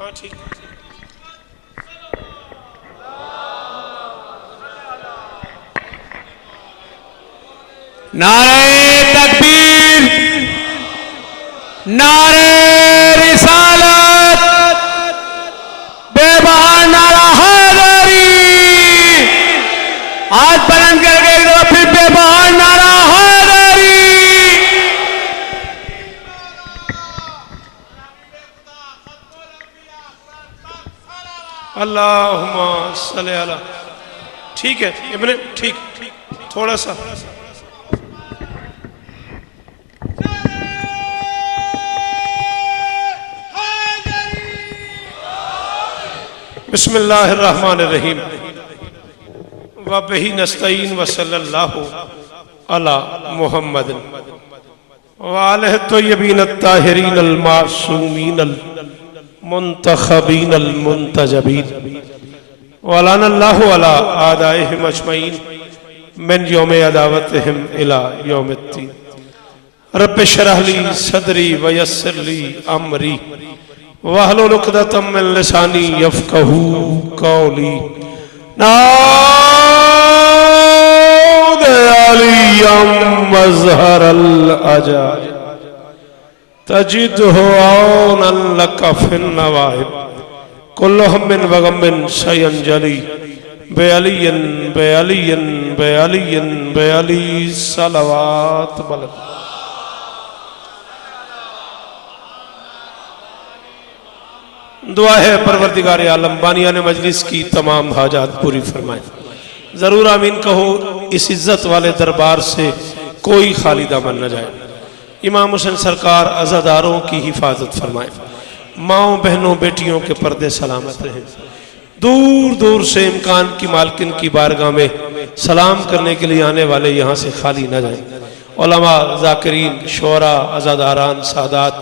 हाँ ठीक। नारे तकबीर, नारे रिसालत, बेबहार नारा हैदरी। हाथ बुलंद करके एक दफा फिर बेबहार नारा हैदरी। अल्लाहुम्मा सल्ली अला। ठीक है इब्ने, ठीक थोड़ा सा। बिस्मिल्लाहिर्रहमानिर्रहीम व बिही नस्तईन व सल्लल्लाहु अला मुहम्मद व आलिहि तय्यबीन अत्ताहिरीन अल मासूमीन अल मुंतखबीन अल मुंतजबीन व लानल्लाहु अला आदाइहिम अजमईन मिन यौम अदावतिहिम इला यौमिद्दीन। रब्बि इश्रह ली सदरी व यस्सिर ली अमरी वहलुल उक़दतम मिन लिसानी यफ़क़हू क़ौली। नाऊद अलियम मज़हरल अजाइब तजिदहु औनन लका फिन नवाइब कुल्लु हम्मिन व गम्मिन सयंजली बेअलियन बेअलियन बेअलियन बेअली सलवात बलद। दुआ है परवरदिगार आलम बानियान मजलिस की तमाम हाजात पूरी फरमाए। जरूर आमीन कहो। इस इज्जत वाले दरबार से कोई खाली दामन न जाए। इमाम हुसैन सरकार अज़ादारों की हिफाजत फरमाए। माओ बहनों बेटियों के पर्दे सलामत रहे। दूर दूर से इमकान की मालकिन की बारगाह में सलाम करने के लिए आने वाले यहाँ से खाली न जाए। उलमा, जाकिरीन, शोरा, अज़ादारान, सादात,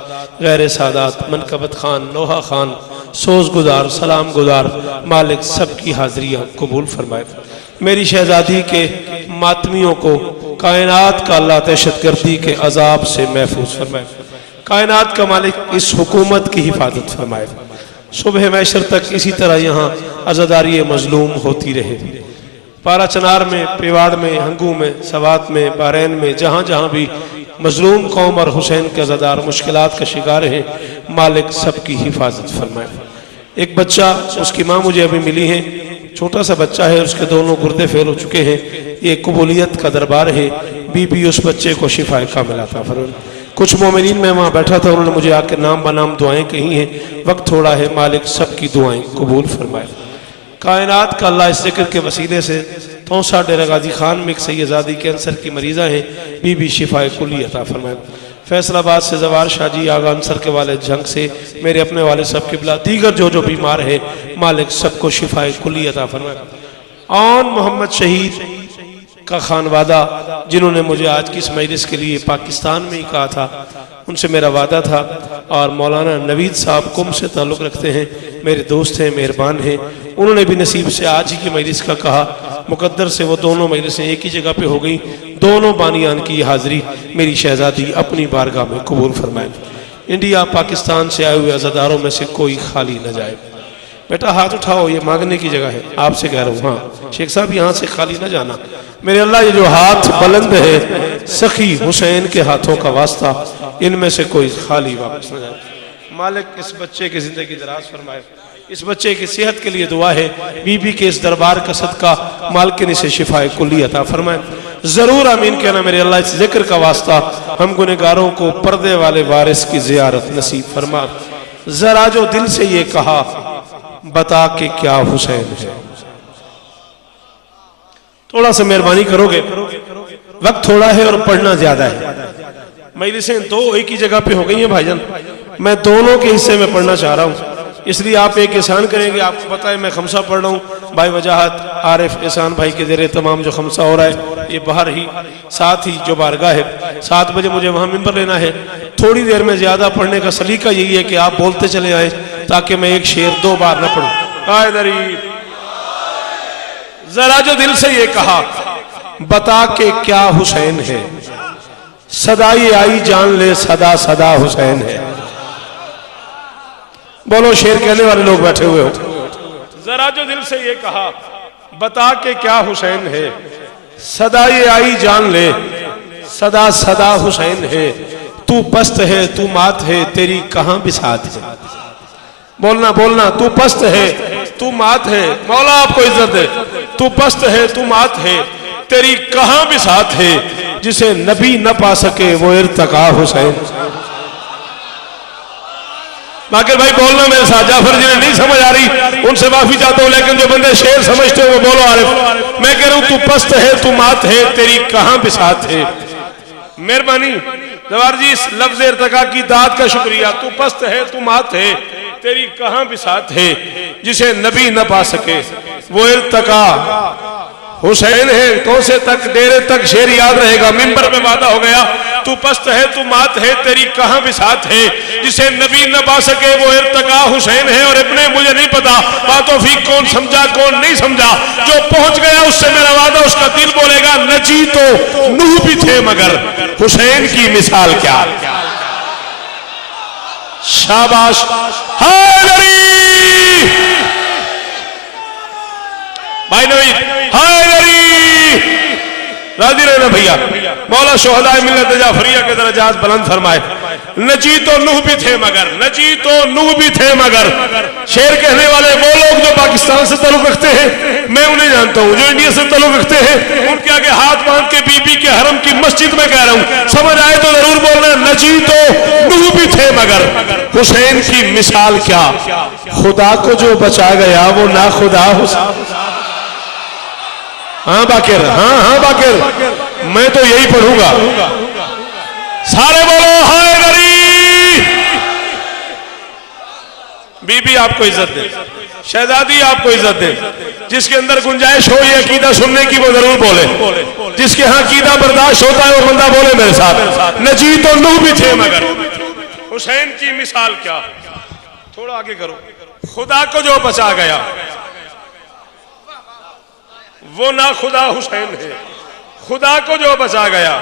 गैर सादात, मनकबत खान, नोहा खान, सोज गुजार, सलाम गुजार, मालिक सबकी हाजिरियाँ कबूल फरमाए। मेरी शहजादी के मातमियों को कायनात का अल्लाह दहशतगर्दी के अजाब से महफूज फरमाए। कायनात का मालिक इस हुकूमत की हिफाजत फरमाए। सुबह मैशर तक इसी तरह यहाँ अज़ादारी मजलूम होती रहे। पारा चनार में, पेवाड़ में, हंगू में, सवात में, बारैन में, जहाँ जहाँ भी मजलूम कौम और हुसैन के अज़ादार मुश्किलात का शिकार हैं, मालिक सबकी हिफाजत फरमाए। एक बच्चा, उसकी माँ मुझे अभी मिली है, छोटा सा बच्चा है, उसके दोनों गुर्दे फेल हो चुके हैं। ये कबूलियत का दरबार है। बीबी उस बच्चे को शिफाए कामिला अता फरमाए। कुछ मोमिनीन में वहाँ बैठा था, उन्होंने मुझे आके नाम बनाम दुआएं कही हैं। वक्त थोड़ा है, मालिक सबकी दुआएं कबूल फरमाए। कायनात का अल्लाह इस जिक्र के वसीले से तौसा डेरा गाजी खान में एक सैयदादी कैंसर की मरीज़ा हैं, बीबी शिफाए कुली अता फरमाए। फैसलाबाद से जवार शाहजी आगा अंसर के वाले जंग से मेरे अपने वाले सब किबला, दीगर जो जो बीमार है, मालिक सबको शिफाए कुली अता फरमाए। और मोहम्मद शहीद का खानवादा जिन्होंने मुझे आज की इस मजलिस के लिए पाकिस्तान में ही कहा था, उनसे मेरा वादा था। और मौलाना नवीद साहब कुम से ताल्लुक़ रखते हैं, मेरे दोस्त हैं, मेहरबान हैं। उन्होंने भी नसीब से आज ही की मजलिस का कहा। मुकद्दर से वो दोनों मजलिसें एक ही जगह पे हो गई। दोनों बानियान की हाज़िरी मेरी शहजादी अपनी बारगाह में कबूल फरमाए। इंडिया पाकिस्तान से आए हुए अज़ादारों में से कोई खाली न जाए। बेटा हाथ उठाओ, ये मांगने की जगह है, आपसे कह रहा हूँ। हाँ शेख साहब, यहाँ से खाली न जाना। मेरे अल्लाह, ये जो हाथ बुलंद है, सखी हुसैन के हाथों का वास्ता, इनमें से कोई खाली वापस न जाए। मालिक इस बच्चे की जिंदगी दराज फरमाए। इस बच्चे की सेहत के लिए दुआ है। बीबी के इस दरबार का सदका मालकिन इसे शिफाए कुल्ली अता फरमाए। जरूर आमीन कहना। मेरे अल्लाह, इस जिक्र का वास्ता हम गुनहगारों को पर्दे वाले वारिस की जियारत नसीब फरमा। जरा जो दिल से ये कहा, बता के क्या हुसैन है। थोड़ा सा मेहरबानी करोगे, वक्त थोड़ा है और पढ़ना ज्यादा है। मजलिसें दो एक ही जगह पे हो गई हैं भाईजान, मैं दोनों के हिस्से में पढ़ना चाह रहा हूँ। इसलिए आप एक एहसान करेंगे। आपको पता है मैं खमसा पढ़ रहा हूँ, भाई वजाहत आरिफ एहसान भाई के जेरे तमाम जो खमसा हो रहा है, ये बाहर ही साथ ही जो बारगाह है, 7 बजे मुझे वहाँ मिंबर लेना है। थोड़ी देर में ज्यादा पढ़ने का सलीका यही है कि आप बोलते चले आए, ताकि मैं एक शेर 2 बार न पढ़ूं। जरा जो दिल से ये कहा, बता के क्या हुसैन है, सदा ये आई जान ले सदा सदा हुसैन है। बोलो शेर कहने वाले लोग बैठे हुए हो, जरा जो दिल से ये कहा बता के क्या हुसैन है, सदा ये आई जान ले सदा सदा हुसैन है, तू पस्त है तू मात है तेरी कहां बिसात है। बोलना बोलना, तू पस्त है तू मात है, मौला आपको इज्जत है, तू पस्त है तू मात है तेरी कहां बिसात है, जिसे नबी न पा सके वो इर्तका हुसैन। बाकी भाई बोलना मेरे साथ, जाफर जी ने नहीं समझ आ रही उनसे माफी चाहता हूं, लेकिन जो बंदे शेर समझते हो वो बोलो आरिफ। मैं कह रहा हूं तू पस्त है तू मात है तेरी कहां बिसात है। मेहरबानी जवार जी, इस लफ्ज इर्तका की दाद का शुक्रिया। तू पस्त है तू मात है तेरी कहां बिसात है, जिसे नबी न पा सके वो इर्तका हुसैन है। कौन से तक डेरे तक शेर याद रहेगा, मिंबर में वादा हो गया, तू पस्त है तू मात है तेरी कहां बिसात है, जिसे नबी न पा सके वो इर्तका हुसैन है। और अपने मुझे नहीं पता बातों फी कौन समझा कौन नहीं समझा, जो पहुंच गया उससे मेरा वादा, उसका दिल बोलेगा नजी तो नूह भी थे मगर हुसैन की मिसाल क्या। शाबाश हैदरी भाई नवीद, हैदरी राजी रहना भैया। मौला शोहदाए मिल्लत जाफरिया के दरजात बुलंद फरमाए। नजी तो नूह भी थे मगर, नजी तो नूह भी थे मगर। शेर कहने वाले वो लोग जो पाकिस्तान से ताल्लुक रखते हैं, मैं उन्हें जानता हूं, जो इंडिया से ताल्लुक रखते हैं उनके आगे हाथ बांध के बीबी के हरम की मस्जिद में कह रहा हूं, समझ आए तो जरूर बोलना, नजी तो नूह भी थे मगर हुसैन की मिसाल क्या। खुदा को जो बचा गया वो ना खुदा हुसैन। हाँ बाकिर, हाँ बाकिर, मैं तो यही पढ़ूंगा। सारे बोलो हैदरी। बीबी आपको इज्जत दे, शहजादी आपको इज्जत दे, जिसके अंदर गुंजाइश हो ये अकीदा सुनने की वो जरूर बोले, जिसके यहाँ अकीदा बर्दाश्त होता है वो बंदा बोले मेरे साथ, नजी तो नूह भी थे मगर हुसैन की मिसाल क्या। थोड़ा आगे करो। खुदा को जो बचा गया वो ना खुदा हुसैन है, खुदा को जो बचा गया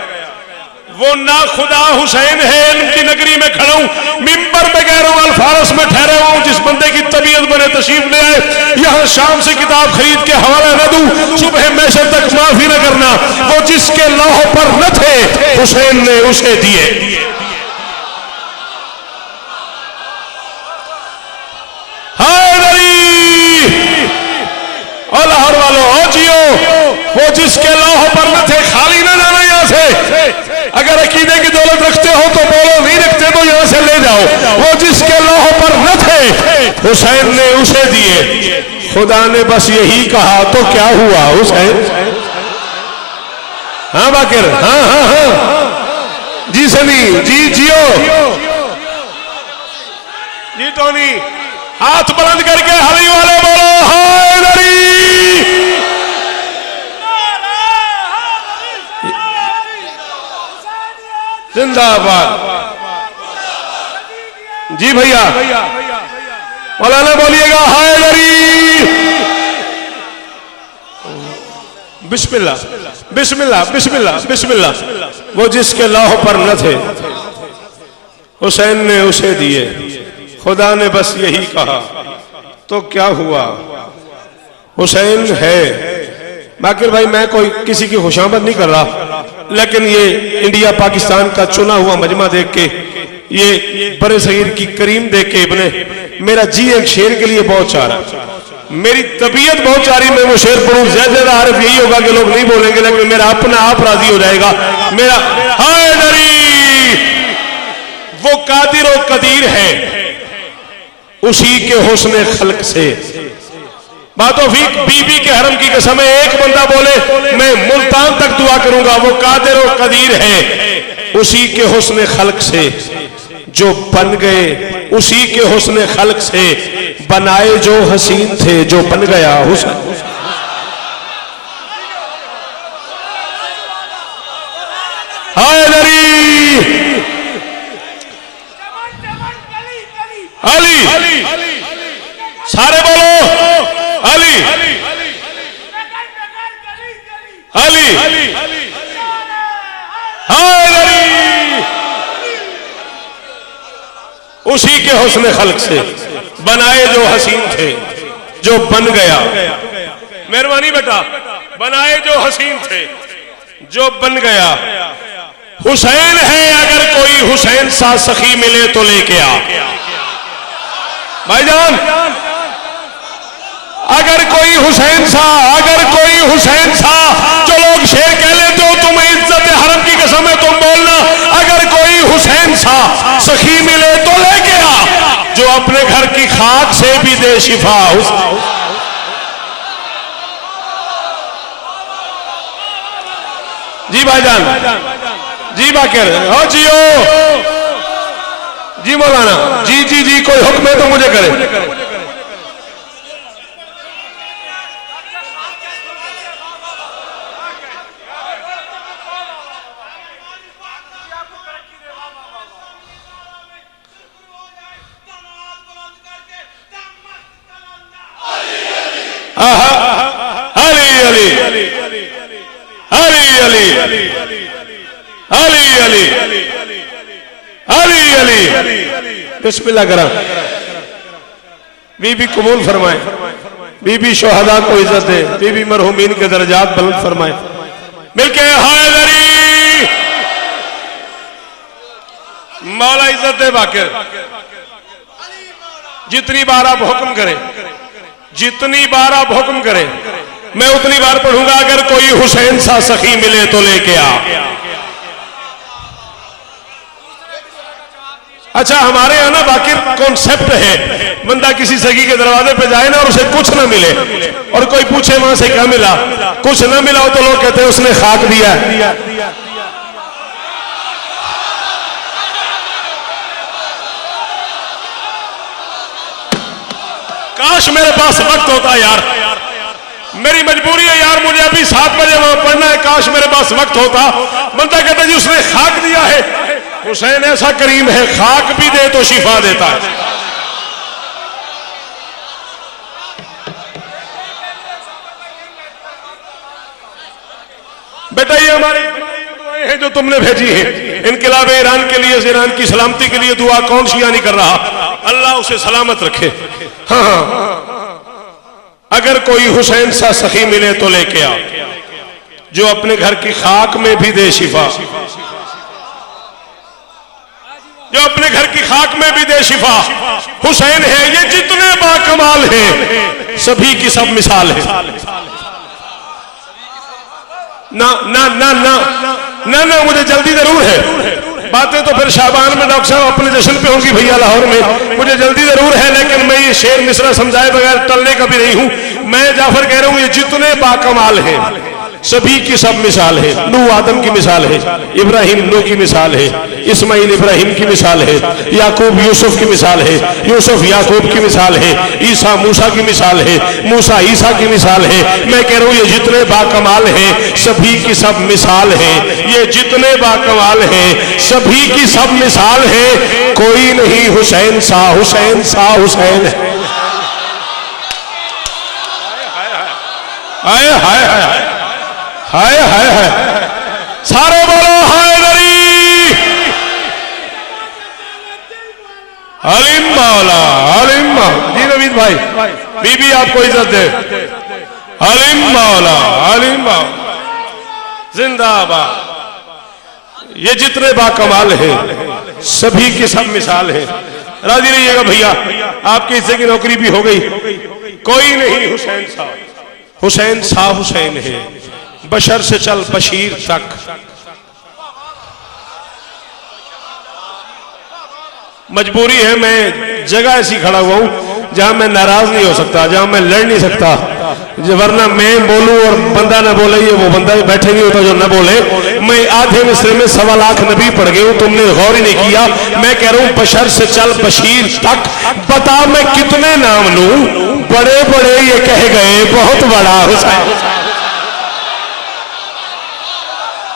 वो ना खुदा हुसैन है। इनकी नगरी में खड़ा हूं, मिंबर पे कह रहा हूं, अल्फारस में ठहरा हुआ हूं, जिस बंदे की तबीयत बने तशरीफ ले आए, यहां शाम से किताब खरीद के हवाला न दूं, सुबह मैशर तक माफी न करना। वो जिसके लौह पर न थे हुसैन ने उसे दिए। और लाहौर वालों हो जियो, वो जिसके लौह पर न थे, खाली न जाना यहां से। अगर अकीदे की दौलत रखते हो तो बोलो, नहीं रखते तो यहां से ले जाओ। वो जिसके लौह पर न थे हुसैन ने उसे दिए। खुदा ने बस यही कहा तो क्या हुआ हुसैन। हाँ बाकिर, हाँ हाँ हाँ जी सनी जी, जियो जी, टोनी हाथ बुलंद करके हरी वाले बोलो हैदरी। जिंदाबाद जी भैया, मौलाना बोलिएगा हैदरी। बिस्मिल्लाह बिस्मिल्लाह बिस्मिल्लाह बिस्मिल्लाह। वो जिसके लौह पर न थे हुसैन ने उसे दिए। खुदा ने बस यही कहा तो क्या हुआ हुसैन है। बाकिर भाई मैं कोई किसी की खुशामद नहीं कर रहा, लेकिन ये इंडिया पाकिस्तान का चुना हुआ मजमा देख के, ये बड़े सगीर की करीम देख के इब्ने मेरा जी एक शेर के लिए बहुत चाह रहा, मेरी तबीयत बहुत चाह रही, मैं वो शेर पढ़ूं। ज्यादा आरिफ यही होगा कि लोग नहीं बोलेंगे, लेकिन मेरा अपना आप राजी हो जाएगा। मेरा हैदरी वो कादिर और कदीर है, उसी के हुस्न खल्क से। बातों फीक बीबी के हरम की कसम है, एक बंदा बोले मैं मुल्तान तक दुआ करूंगा, वो कादिर और कदीर है, उसी के हुस्न खल्क से। जो बन गए उसी के हुस्न खल्क से, बनाए जो हसीन थे जो बन गया हुस्न। हैदरी अली, सारे बोलो अली अली हैदरी उसी के हुस्न खल्क से बनाए जो हसीन थे, जो बन गया। मेहरबानी बेटा, बनाए जो हसीन थे, जो बन गया। हुसैन है, अगर कोई हुसैन सा सखी मिले तो लेके आ। भाईजान, अगर कोई हुसैन सा, अगर कोई हुसैन सा, जो लोग शेर कह लेते हो तुम, इज्जत हरम की कसम है, तुम बोलना अगर कोई हुसैन सा सखी मिले तो लेके आ, जो अपने घर की खाक से भी दे शिफा। जी भाईजान, जी बाकर, हो जियो, जी मौलाना, जी जी जी, कोई हुक्म है तो मुझे करे। अली अली अली अली अली अली अली अली, बिस्मिल्लाह करा। बीबी कबूल फरमाए, बीबी शोहदा को इज्जत दे, बीबी मरहूमीन के दर्जात बुलंद फरमाए। मिलके हैदरी, मौला इज्जत दे बाकर। जितनी बार आप हुक्म करें, जितनी बार आप हुक्म करें, मैं उतनी बार पढ़ूंगा। अगर कोई हुसैन सा सखी मिले तो लेके आ। अच्छा, हमारे यहां ना बाकिर कॉन्सेप्ट है, बंदा किसी सखी के दरवाजे पे जाए ना और उसे कुछ ना मिले, और कोई पूछे वहां से क्या मिला, कुछ ना मिला हो तो लोग कहते हैं उसने खाक दिया। काश मेरे पास वक्त होता यार, मेरी मजबूरी है यार, मुझे अभी 7 बजे वहां पढ़ना है। काश मेरे पास वक्त होता। बंदा कहता जी उसने खाक दिया है। हुसैन ऐसा करीम है, खाक भी दे तो शिफा देता है। बेटा, ये हमारी दुआएं हैं जो तुमने भेजी है। इनकलाब ईरान के लिए, ईरान की सलामती के लिए दुआ कौन शिया नहीं कर रहा? अल्लाह उसे सलामत रखे। हाँ, अगर कोई हुसैन सा सखी मिले तो लेके आ, जो अपने घर की खाक में भी दे शिफा, जो अपने घर की खाक में भी दे शिफा। हुसैन है, ये जितने बाकमाल हैं सभी की सब मिसाल है। ना ना ना ना ना ना, मुझे जल्दी जरूर है। बातें तो फिर शाबान में डॉक्टर साहब अपने जश्न पे होंगी भैया लाहौर में, मुझे जल्दी जरूर है, लेकिन मैं ये शेर मिसरा समझाए बगैर टलने का भी नहीं हूं। मैं जाफर कह रहा हूं, ये जितने बाकमाल हैं सभी की सब मिसाल है। नूह आदम की मिसाल है, इब्राहिम नूह की मिसाल है, इस्माइल इब्राहिम की मिसाल है, याकूब यूसुफ की मिसाल है, यूसुफ याकूब की मिसाल है, ईसा मूसा की मिसाल है, मूसा ईसा की मिसाल है। मैं कह रहा हूं, ये जितने बाकमाल हैं सभी की सब मिसाल है। ये जितने बाकमाल हैं सभी की सब मिसाल है। कोई नहीं हुसैन सा, हुसैन सा हुसैन है। हाय हाय हाय हाय हाय हाय, सारे बोलो हैदरी। अलीम मौला, अलीम मौला। जी नवीद भाई, बीबी आपको इज्जत दे। अलीम मौला, अलीम मौला, जिंदाबाद। ये जितने बाकमाल हैं सभी की सब मिसाल है। राजी रहिएगा भैया, आपके हिस्से की नौकरी भी हो गई। कोई नहीं हुसैन सा, हुसैन सा हुसैन है। बशर से चल बशीर तक, मजबूरी है, मैं जगह ऐसी खड़ा हुआ हूं जहां मैं नाराज नहीं हो सकता, जहां मैं लड़ नहीं सकता। वरना मैं बोलूं और बंदा ना बोले, ये वो बंदा बैठे नहीं होता जो ना बोले। मैं आधे मिसरे में 1.25 लाख नबी पढ़ गए हूं, तुमने गौर ही नहीं किया। मैं कह रहा हूं बशर से चल बशीर तक, बता मैं कितने नाम लूं। बड़े बड़े ये कह गए बहुत बड़ा हुसैन।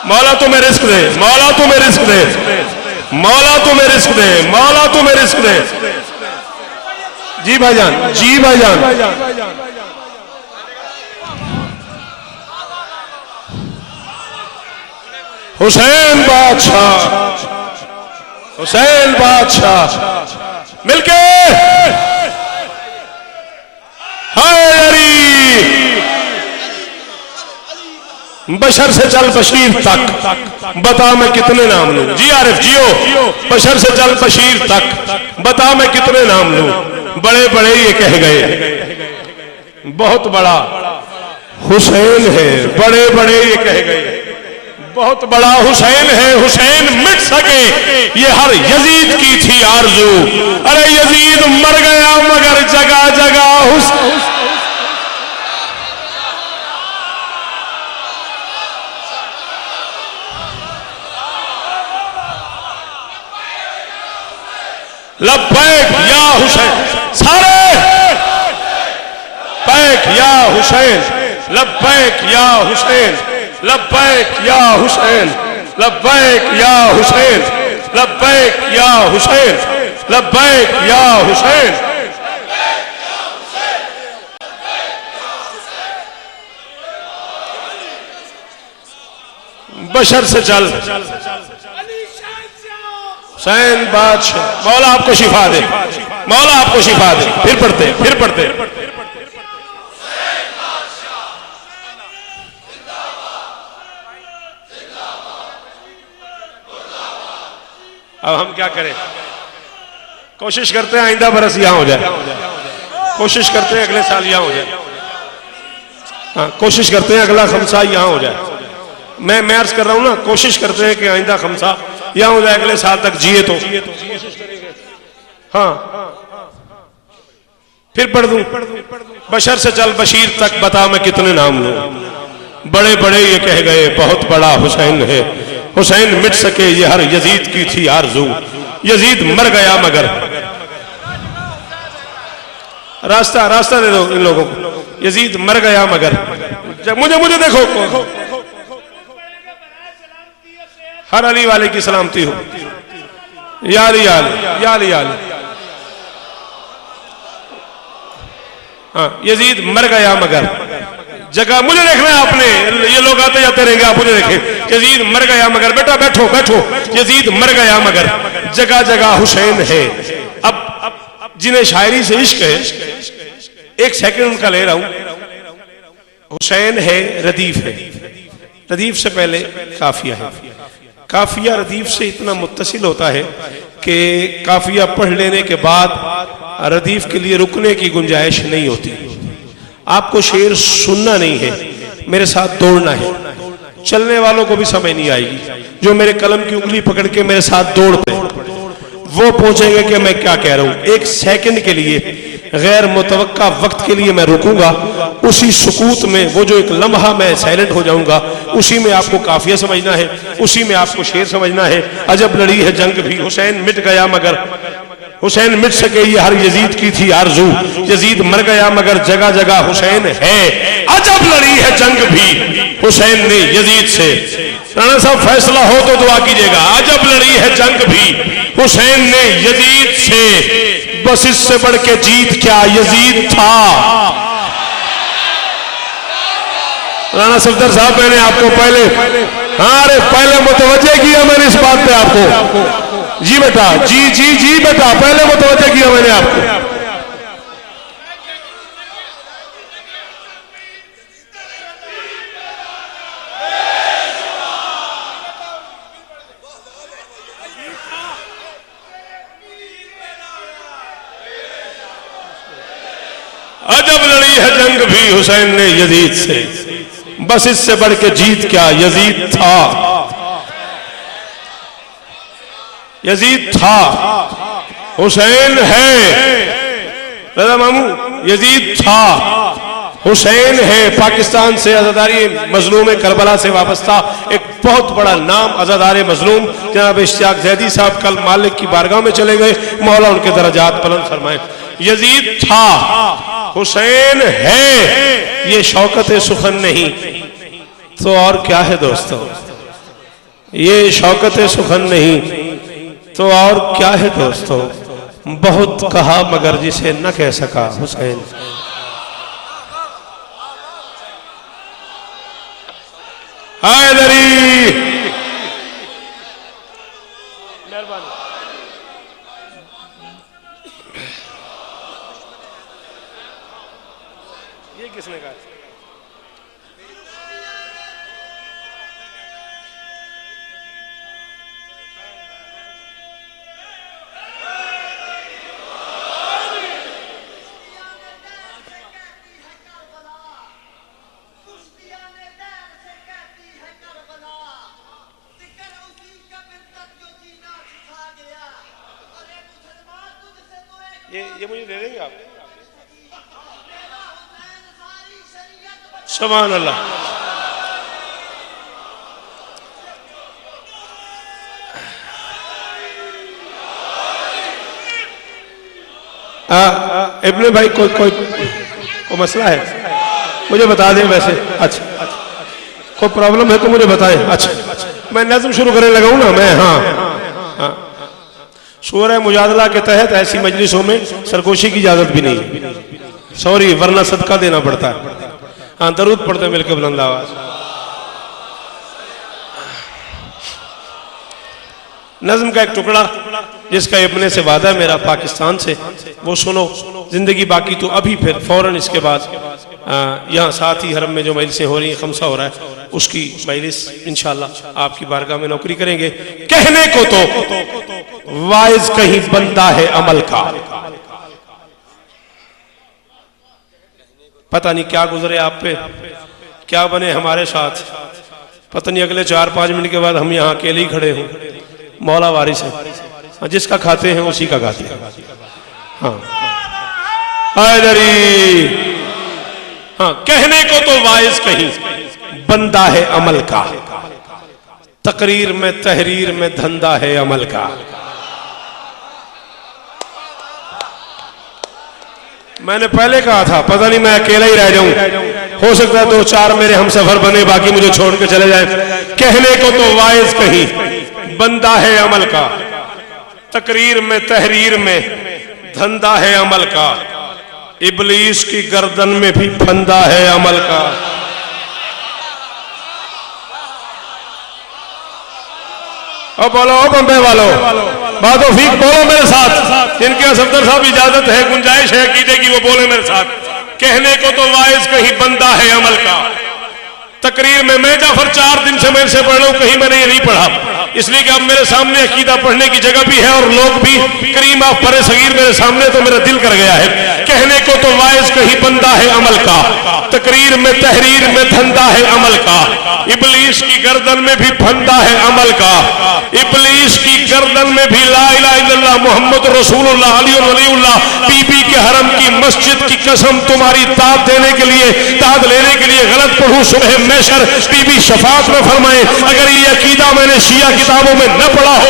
मौला तुम्हें रिस्क दे, मौला तुम्हें रिस्क दे, मौला तुम्हें रिस्क दे, मौला तुम्हें रिस्क दे। जी भाईजान, जी भाईजान। हुसैन बादशाह, हुसैन बादशाह, मिलके हैदरी। बशर से चल बशीर तक बता मैं कितने नाम लूं। जी आरिफ जियो। बशर से चल बशीर तक बता मैं कितने नाम लूं। बड़े बड़े ये कह गए बहुत बड़ा हुसैन है। बड़े बड़े ये कह गए बहुत बड़ा हुसैन है। हुसैन मिट सके ये हर यजीद की थी आरजू। अरे यजीद मर गया मगर जगह जगह हुसैन। लब्बैक या हुसैन सारे बैक या हुसैन। लब्बैक या हुसैन। लब्बैक या हुसैन। लब्बैक या हुसैन। लब्बैक या हुसैन। लब्बैक या हुसैन। बशर से चल हुसैन बादशाह। मौला आपको शिफा दे। मौला आपको शिफा दे। फिर पढ़ते फिर पढ़ते। अब हम क्या करें? कोशिश करते हैं आइंदा बरस यहां हो जाए। कोशिश करते हैं अगले साल यहां हो जाए। हाँ, कोशिश करते हैं अगला खमसा यहां हो जाए। मैं अर्ज कर रहा हूं ना, कोशिश करते हैं कि आइंदा खमसा यहां हो जाए अगले साल तक जिए तो। हाँ फिर पढ़ दूं। बशर से चल बशीर तक बता मैं कितने नाम लूं। बड़े बड़े ये कह गए बहुत बड़ा हुसैन है। हुसैन मिट सके ये हर यजीद की थी आरजू। यजीद मर गया मगर रास्ता रास्ता दे दो इन लोगों को। यजीद मर गया मगर मुझे मुझे देखो। हर अली वाले की सलामती हो। याली याली याली याली। हाँ यजीद मर गया मगर जगह मुझे देखना है आपने। ये लोग आते जाते रहेंगे आप मुझे देखें। यजीद मर गया मगर बेटा बैठो बैठो। यजीद मर गया मगर जगह जगह हुसैन है। अब जिन्हें शायरी से इश्क है एक सेकंड उनका ले रहा हूं। हुसैन है रदीफ है। रदीफ से पहले काफिया है। काफिया रदीफ से इतना मुत्तसिल होता है कि काफिया पढ़ लेने के बाद रदीफ के लिए रुकने की गुंजाइश नहीं होती। आपको शेर सुनना नहीं है, मेरे साथ दौड़ना है। चलने वालों को भी समझ नहीं आएगी। जो मेरे कलम की उंगली पकड़ के मेरे साथ दौड़ पे वो पूछेंगे कि मैं क्या कह रहा हूं। एक सेकंड के लिए गैर मुतवक्का वक्त के लिए मैं रुकूंगा। उसी सुकूत में वो जो एक लम्हा मैं साइलेंट हो जाऊंगा उसी में आपको काफिया समझना है, उसी में आपको शेर समझना है। अजब लड़ी है जंग भी हुसैन मिट गया मगर हुसैन मिट सके ये हर यजीद की थी आरजू। यजीद मर गया मगर जगह जगह हुसैन है। अजब लड़ी है जंग भी हुसैन ने यजीद से। राणा साहब फैसला हो तो दुआ कीजिएगा। अजब लड़ी है जंग भी हुसैन ने यजीद से। बस इससे बढ़ के जीत क्या यजीद था। राणा सफदर साहब मैंने आपको पहले हाँ अरे पहले मुतवज्जे किया मैंने इस बात पे आपको। जी बेटा जी जी जी बेटा पहले मुतवज्जे किया मैंने आपको। अजब लड़ी है जंग भी हुसैन ने यजीद से। बस इससे बढ़ के जीत क्या यजीद था। यजीद था हुसैन है। दादा मामू यजीद था हुसैन है। पाकिस्तान से आजादारी मजलूम करबला से वाबस्ता एक बहुत बड़ा नाम आजादार मजलूम जनाब इश्तियाक जैदी साहब कल मालिक की बारगाह में चले गए। मौला उनके दर्जात बुलंद फरमाए। यजीद था हुसैन है। ये शौकत सुखन नहीं तो और क्या है दोस्तों। ये शौकत सुखन नहीं तो और क्या है दोस्तों। बहुत कहा मगर जिसे न कह सका हुसैन। हैदरी किसने कहा? ये मुझे दे देंगे आप? सुभान अल्लाह। इब्ने भाई कोई मसला है मुझे बता दें वैसे। अच्छा कोई प्रॉब्लम है तो मुझे बताएं। अच्छा मैं नज़्म शुरू करने लगा हूं ना मैं। हाँ सूरह मुजादला के तहत ऐसी मजलिसों में सरगोशी की इजाजत भी नहीं, सॉरी, वरना सदका देना पड़ता है। हाँ दरूद पढ़ते मिलकर बुलंद आवाज। नज्म का एक टुकड़ा जिसका इब्ने से वादा है मेरा पाकिस्तान से, वो सुनो। जिंदगी बाकी तो अभी फिर फौरन इसके बाद यहाँ साथ ही हरम में जो मजलिसें हो रही हैं, खमसा हो रहा है, उसकी मजलिस इंशाअल्लाह आपकी बारगाह में नौकरी करेंगे। कहने को तो वाइज कहीं बनता है अमल का, पता नहीं क्या गुजरे आप पे, क्या बने हमारे साथ, पता नहीं अगले 4-5 मिनट के बाद हम यहाँ अकेले ही खड़े हों। मौला वारिस है, जिसका खाते हैं उसी का खाते हैं। हाँ हाँ कहने को तो वाइज कहीं बंदा है अमल का, तकरीर में तहरीर में धंधा है अमल का। मैंने पहले कहा था पता नहीं मैं अकेला ही रह जाऊं, हो सकता है 2-4 मेरे हम सफर बने, बाकी मुझे छोड़ के चले जाए। कहने को तो वाइज कहीं बंदा है अमल का, तकरीर में तहरीर में धंधा है अमल का, इबलीस की गर्दन में भी फंदा है अमल का। ओ बोलो ओ बम्बे वालों, बातो फीक बोलो मेरे साथ, जिनके सफदर साहब इजाजत है, गुंजाइश है अकीदे की, वो बोले मेरे साथ। कहने को तो वाइज कहीं बंदा है अमल का, तकरीर में मैं जाफर 4 दिन से मैं से पढ़ रहा हूं, कहीं मैंने ये नहीं पढ़ा, इसलिए कि अब मेरे सामने अकीदा पढ़ने की जगह भी है और लोग भी करीम आप परे सगीर मेरे सामने, तो मेरा दिल कर गया है। कहने को तो वाइज कहीं बंदा है अमल का, तकरीर में तहरीर में धंधा है अमल का, इबलीस की गर्दन में भी फंदा है अमल का, इबलीस की गर्दन में भी ला इलाहा इल्लल्लाह मुहम्मद रसूलुल्लाह अली वलीउल्लाह, बीबी के हरम की मस्जिद की कसम तुम्हारी दाद देने के लिए, दाद लेने के लिए गलत पढ़ूं सुबह मैशर, बीबी शफात में फरमाए अगर ये अकीदा मैंने शिया किताबों में न पढ़ा हो,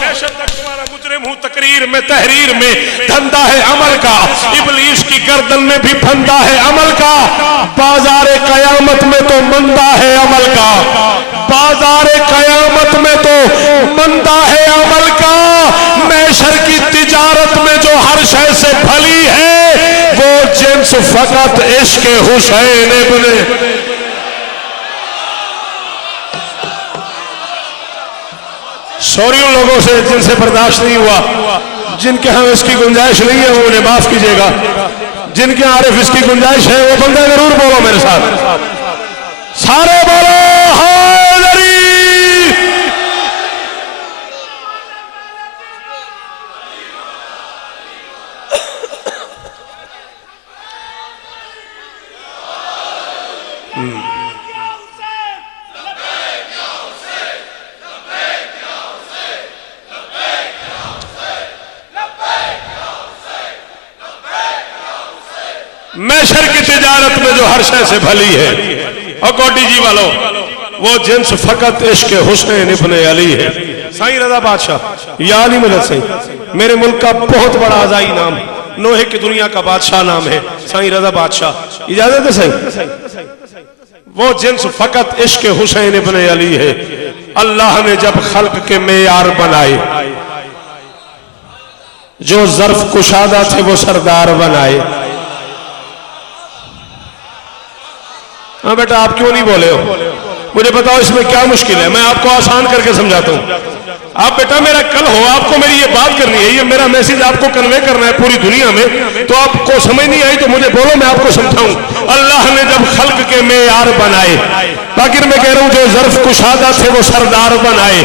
मैशर तक तुम्हारा मुजरिम हूं। तकरीर में तहरीर में धंधा है अमल का, इबलीस की गर्दन में भी फंदा है अमल का, बाजारे कयामत में तो मंदा है अमल का, बाजारे कयामत में तो मंदा है अमल का, मैशर की तिजारत में जो हर शय से भली है, वो जिन्स फकत इश्क हुसैन इब्ने। सॉरी उन लोगों से जिनसे बर्दाश्त नहीं हुआ, जिनके यहाँ इसकी गुंजाइश नहीं है वो उन्हें माफ कीजिएगा, जिनके यहाँ आरिफ इसकी गुंजाइश है वो बंदे जरूर बोलो मेरे साथ, सारे बोलो हाज़री। मैशर की तिजारत में जो हर शय से भली है, और कोटी जी वालों वो जिन्स फकत इश्क हुसैन इब्ने अली है। साईं रजा बादशाह या अली मदद सही, मेरे मुल्क का बहुत बड़ा आज़ाई नाम, नोहे की दुनिया का बादशाह नाम है साईं रजा बादशाह, इजाजत है सही। वो जिन्स फकत इश्क हुसैन इब्ने अली है। अल्लाह ने जब खल्क के मेयार बनाए, जो ज़र्फ कुशादा थे वो सरदार बनाए। हाँ बेटा आप क्यों नहीं बोले हो, मुझे बताओ इसमें क्या मुश्किल है, मैं आपको आसान करके समझाता हूं। आप बेटा मेरा कल हो, आपको मेरी ये बात करनी है, ये मेरा मैसेज आपको कन्वे करना है पूरी दुनिया में। तो आपको समझ नहीं आई तो मुझे बोलो, मैं आपको समझाऊं। अल्लाह ने जब खल्क के मेयार बनाए, बाकी मैं कह रहा हूं जो ज़र्फ कुशादा थे वो सरदार बनाए,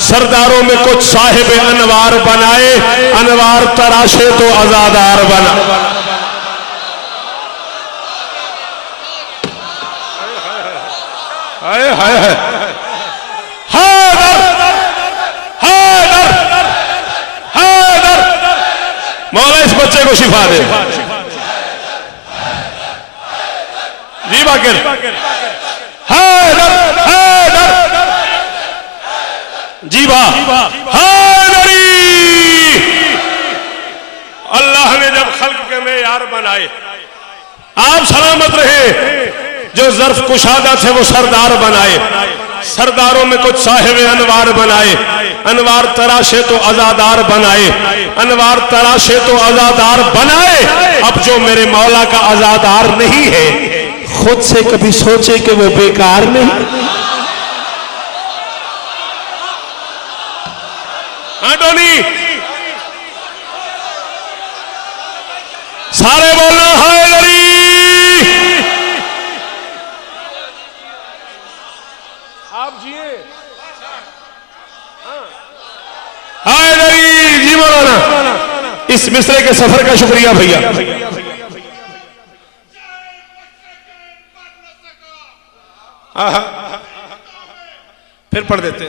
सरदारों में कुछ साहिब अनवार बनाए, अनवार तराशे तो आजादार बना। हाय हाय मौला इस बच्चे को शिफा दे। जी बाकिर जी बा अल्लाह ने जब खल्क के मेयार बनाए, आप सलामत रहे। जो ज़र्फ कुशादा थे वो सरदार बनाए, सरदारों में कुछ साहिब अनवार बनाए, अनवार तराशे तो आजादार बनाए, अनवार तराशे तो आजादार बनाए। अब जो मेरे मौला का आजादार नहीं है, खुद से कभी सोचे कि वो बेकार नहीं। हाँ टोनी, सारे बोलना हाय गरी। आप जिए हाय गरी जी मौलाना। इस मिसरे के सफर का शुक्रिया भैया। फिर पढ़ देते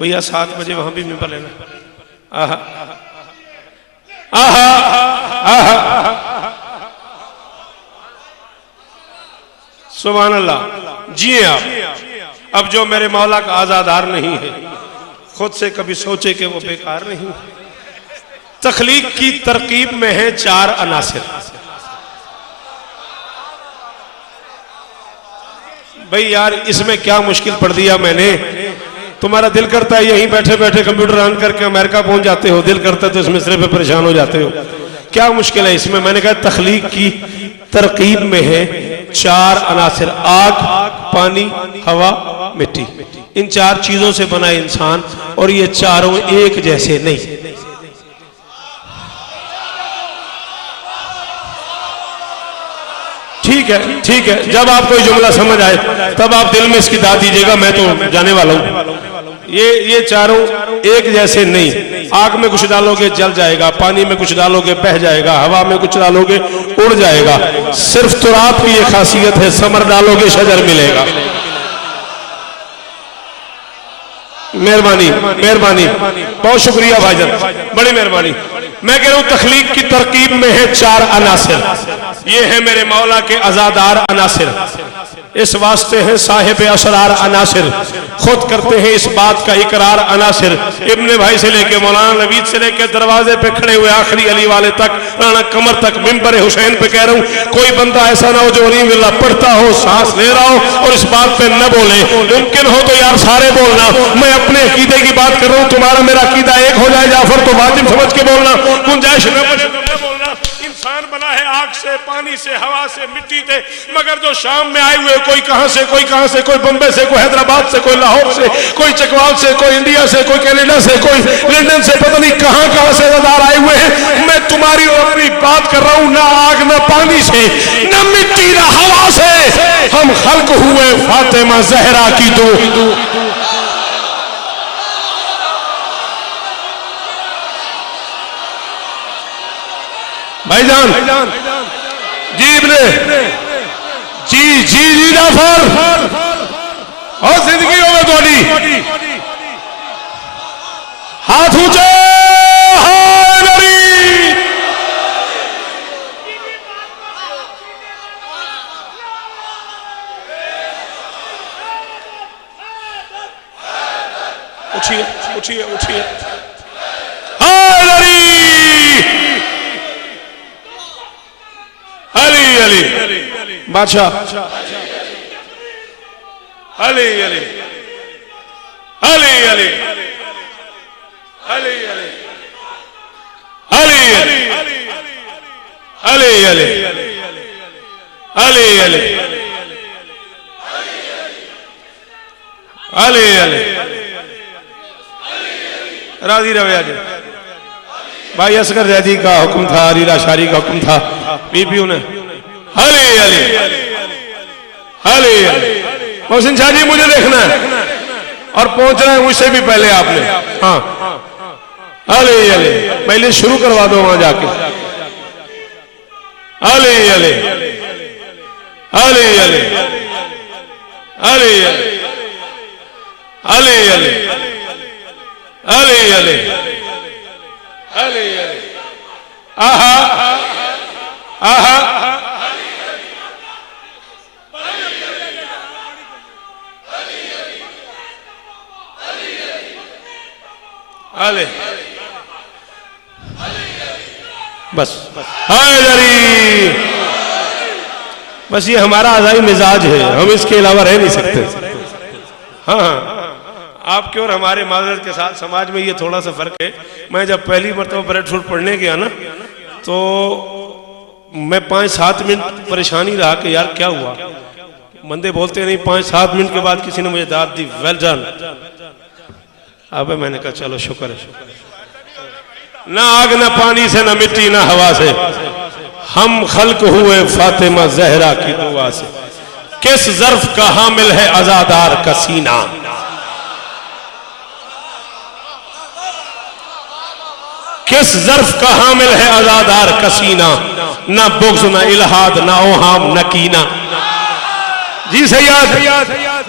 भैया, 7 बजे वहां भी मिंबर लेना। आहा आहा आहा सुभान अल्लाह। जिए आप। अब जो मेरे मौला का आजादार नहीं है, खुद से कभी सोचे कि वो बेकार नहीं। तख्लीक की तरकीब में है 4 अनासिर। भाई यार इसमें क्या मुश्किल पढ़ दिया मैंने। तुम्हारा दिल करता है यहीं बैठे बैठे कंप्यूटर ऑन करके अमेरिका पहुंच जाते हो, दिल करता है तो इस मिसरे पे परेशान हो जाते हो। क्या मुश्किल है इसमें? मैंने कहा तख्लीक की तरकीब में है 4 अनासिर, आग, पानी, हवा, मिट्टी। इन 4 चीजों से बना इंसान, और ये चारों एक जैसे नहीं। ठीक है, ठीक है। जब आपको ये जुमला समझ आए तब आप दिल में इसकी दाद दीजिएगा, मैं तो जाने वाला हूं। ये चारों एक जैसे नहीं। आग में कुछ डालोगे जल जाएगा, पानी में कुछ डालोगे बह जाएगा, हवा में कुछ डालोगे उड़ जाएगा। सिर्फ तुराब की ये खासियत है, समर डालोगे शजर मिलेगा। मेहरबानी मेहरबानी, बहुत शुक्रिया भाईजान, बड़ी मेहरबानी। मैं कह रहा हूं तख्लीक की तरकीब में है 4 अनासिर। ये है मेरे मौला के आजादार अनासिर। इस वास्ते हैं साहिब असरार अनासिर, खुद करते हैं इस बात का इकरार अनासिर। इब्ने भाई से लेके मौलाना नवीद से लेके दरवाजे पे खड़े हुए आखिरी अली वाले तक, राना कमर तक, मिंबर हुसैन पे कह रहा हूं कोई बंदा ऐसा ना हो जो अली मिल्ला पढ़ता हो, सांस ले रहा हो और इस बात पे न बोले। मुमकिन हो तो यार सारे बोलना। मैं अपने अकीदे की बात कर रहा हूं, तुम्हारा मेरा अकीदा एक हो जाए जाफर तो वाजिब समझ के बोलना, गुंजाइश न बचे तो न बोलना। इंसान बना है आग से, पानी से, हवा से, मिट्टी से, मगर जो शाम में आए हुए, कोई कहां से, कोई कहां से, कोई बंबई से, कोई हैदराबाद से, कोई लाहौर से, कोई चकवाल से, कोई इंडिया से, कोई कनाडा से, कोई लंदन से, पता नहीं कहां कहां से रदार आए हुए हैं। मैं तुम्हारी और अपनी बात कर रहा हूं, ना आग ना पानी से, ना मिट्टी ना हवा से हम खल्क हुए फातिमा जहरा की दो। भाईजान जी इब्ने जी जी जी जाफर और जिंदगी होवे थोड़ी। हाथ ऊंचे, हाय नबी। उठिए उठिए उठिए, हाय नबी। अली अली बादशाह, अली अली अली अली अली अली अली अली अली अली अली अले अले राजी रवे आज भाई असगर जैदी का हुक्म था, रीला शारी का हुक्म था, बीबियों ने अले अले अले अले। मोहसिन शाह जी मुझे देखना है और पहुंचना है मुझसे भी पहले आपने। हाँ अले अले पहले शुरू करवा दो वहां जाके। अले अले अले अले अले अले अले अले अले अले अले आहा आहा अले बस हैदरी। बस ये हमारा आज़ाई मिजाज है, हम इसके अलावा रह नहीं सकते। हाँ हाँ आपके और हमारे माजरत के साथ समाज में ये थोड़ा सा फर्क है। मैं जब पहली मरतबा ब्रेड फूड पढ़ने गया ना तो मैं 5-7 मिनट परेशानी रहा कि यार क्या हुआ। बंदे बोलते नहीं, 5-7 मिनट के बाद किसी ने मुझे दाद दी, वेल डन। अब मैंने कहा चलो शुक्र है, ना आग ना पानी से, ना मिट्टी ना हवा से, हम खल्क हुए फातिमा जहरा की दुआ से। किस ज़र्फ का हामिल है अज़ादार का सीना, किस ज़र्फ का हामिल है अज़ादार का सीना, ना बुग़्ज़ ना इल्हाद ना ओहाम ना कीना। जी सैयद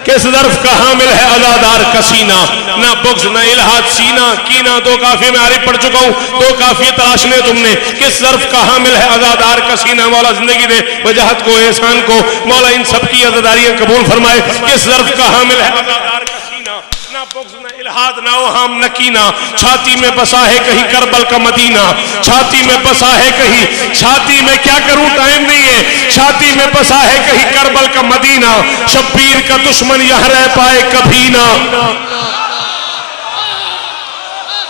किस ज़र्फ का हामिल है अज़ादार का सीना, ना बुग़्ज़ ना इल्हाद सीना कीना। 2 काफिये में आरिफ पढ़ चुका हूँ, 2 काफिये तलाशने तुमने। किस ज़र्फ का हामिल है अज़ादार का सीना, मौला जिंदगी दे वजाहत को एहसान को, मौला इन सब की अज़ादारियां कबूल फरमाए। किस ज़र्फ का हामिल है अज़ादार का सीना, ना बुग़्ज़ ना इल्हाद ना ओहाम न कीना। छाती में बसा है कहीं करबल का मदीना, छाती में बसा है कहीं, छाती में क्या करूं टाइम नहीं है, छाती में बसा है कहीं करबल का मदीना। शब्बीर का दुश्मन यहां रह पाए कभी ना,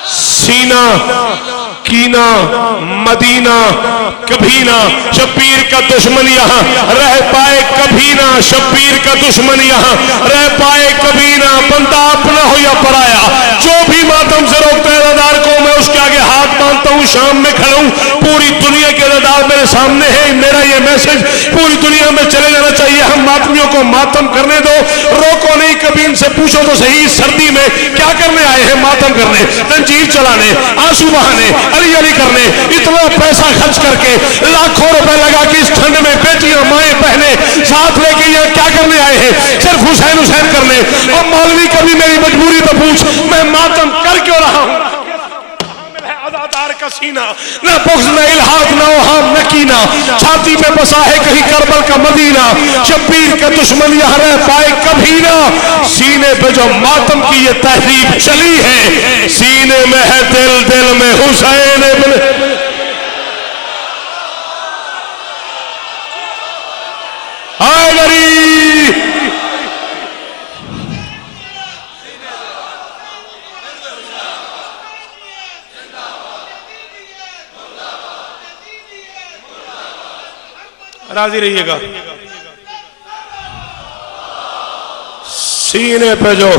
सीना कीना मदीना कभी ना। शब्बीर का दुश्मन यहाँ रह पाए कभी ना, शब्बीर का दुश्मन यहाँ रह पाए कभी ना। बंदा अपना हो या पराया, जो भी मातम से रोकता है अज़ादार को, मैं उसके आगे हाथ बांधता हूँ। शाम में खड़ा हूँ, पूरी दुनिया के अज़ादार मेरे सामने है। मेरा ये मैसेज पूरी दुनिया में चले जाना चाहिए। हम मातमियों को मातम करने दो, रोको नहीं। कभी इनसे पूछो तो सही, सर्दी में क्या करने आए हैं? मातम करने, तंजीर चलाने, आंसू बहाने, अली अली करने। इतना पैसा खर्च करके, लाखों रुपए लगा के इस ठंड में बेटियां माएं बहने साथ लेके यहाँ क्या करने आए हैं? सिर्फ हुसैन हुसैन करने। और मौलवी कभी मेरी मजबूरी तो पूछ, मैं मातम कर क्यों रहा हूं? अज़ादार का सीना, ना बुग़्ज़ ना इल्हाद ना ओहाम न कीना। छाती में बसा है कहीं करबल का मदीना, शब्बीर का दुश्मन यहाँ रह पाए कभी ना। सीने पे जो मातम की ये तहरीक चली है, सीने में है दिल, दिल में हुसैन इब्न हैदरी। राजी रहिएगा। सीने पे जो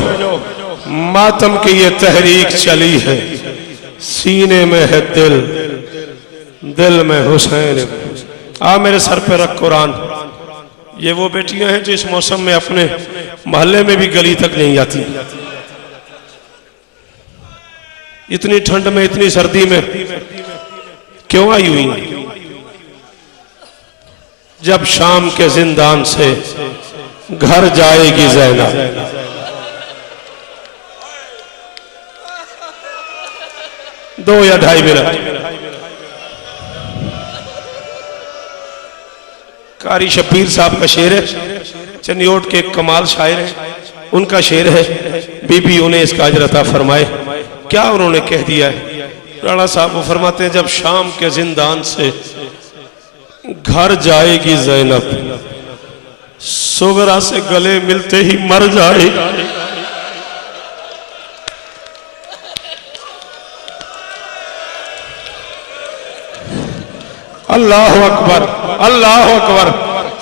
मातम की ये तहरीक चली है, सीने में है दिल, दिल में हुसैन। आ मेरे सर पे रख कुरान। ये वो बेटियां हैं जो इस मौसम में अपने मोहल्ले में भी गली तक नहीं आती। इतनी ठंड में, इतनी सर्दी में क्यों आई हुई? जब शाम के जिंदान से घर जाएगी ज़ैनब, 2 या 2.5 मिनट। कारी शब्बीर साहब का शेर है, चनियोट के एक कमाल शायर है, उनका शेर है। बीबी उन्हें इसका अजर अता फरमाए। क्या उन्होंने कह दिया है? राणा साहब वो फरमाते हैं, जब शाम के जिंदान से घर जाएगी ज़ैनब, सुगरा से गले मिलते ही मर जाएगी। अल्लाह अकबर, अल्लाह अकबर।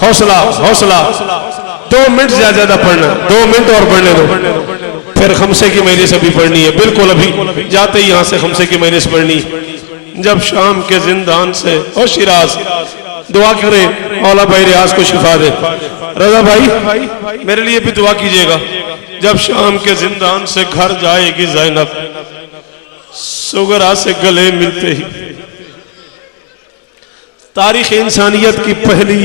हौसला हौसला। 2 मिनट ज्यादा पढ़ना, 2 मिनट और पढ़ने दो। फिर खमसे की मजलिस अभी पढ़नी है, बिल्कुल अभी जाते ही यहाँ से खमसे की मजलिस पढ़नी। जब शाम के जिंदान से और शिराज दुआ करे मौला भाई रियाज को शिफा दे। रजा भाई मेरे लिए भी दुआ कीजिएगा। जब शाम के जिंदान से घर जाएगी ज़ैनब, सुगरा से गले मिलते ही तारीख इंसानियत की पहली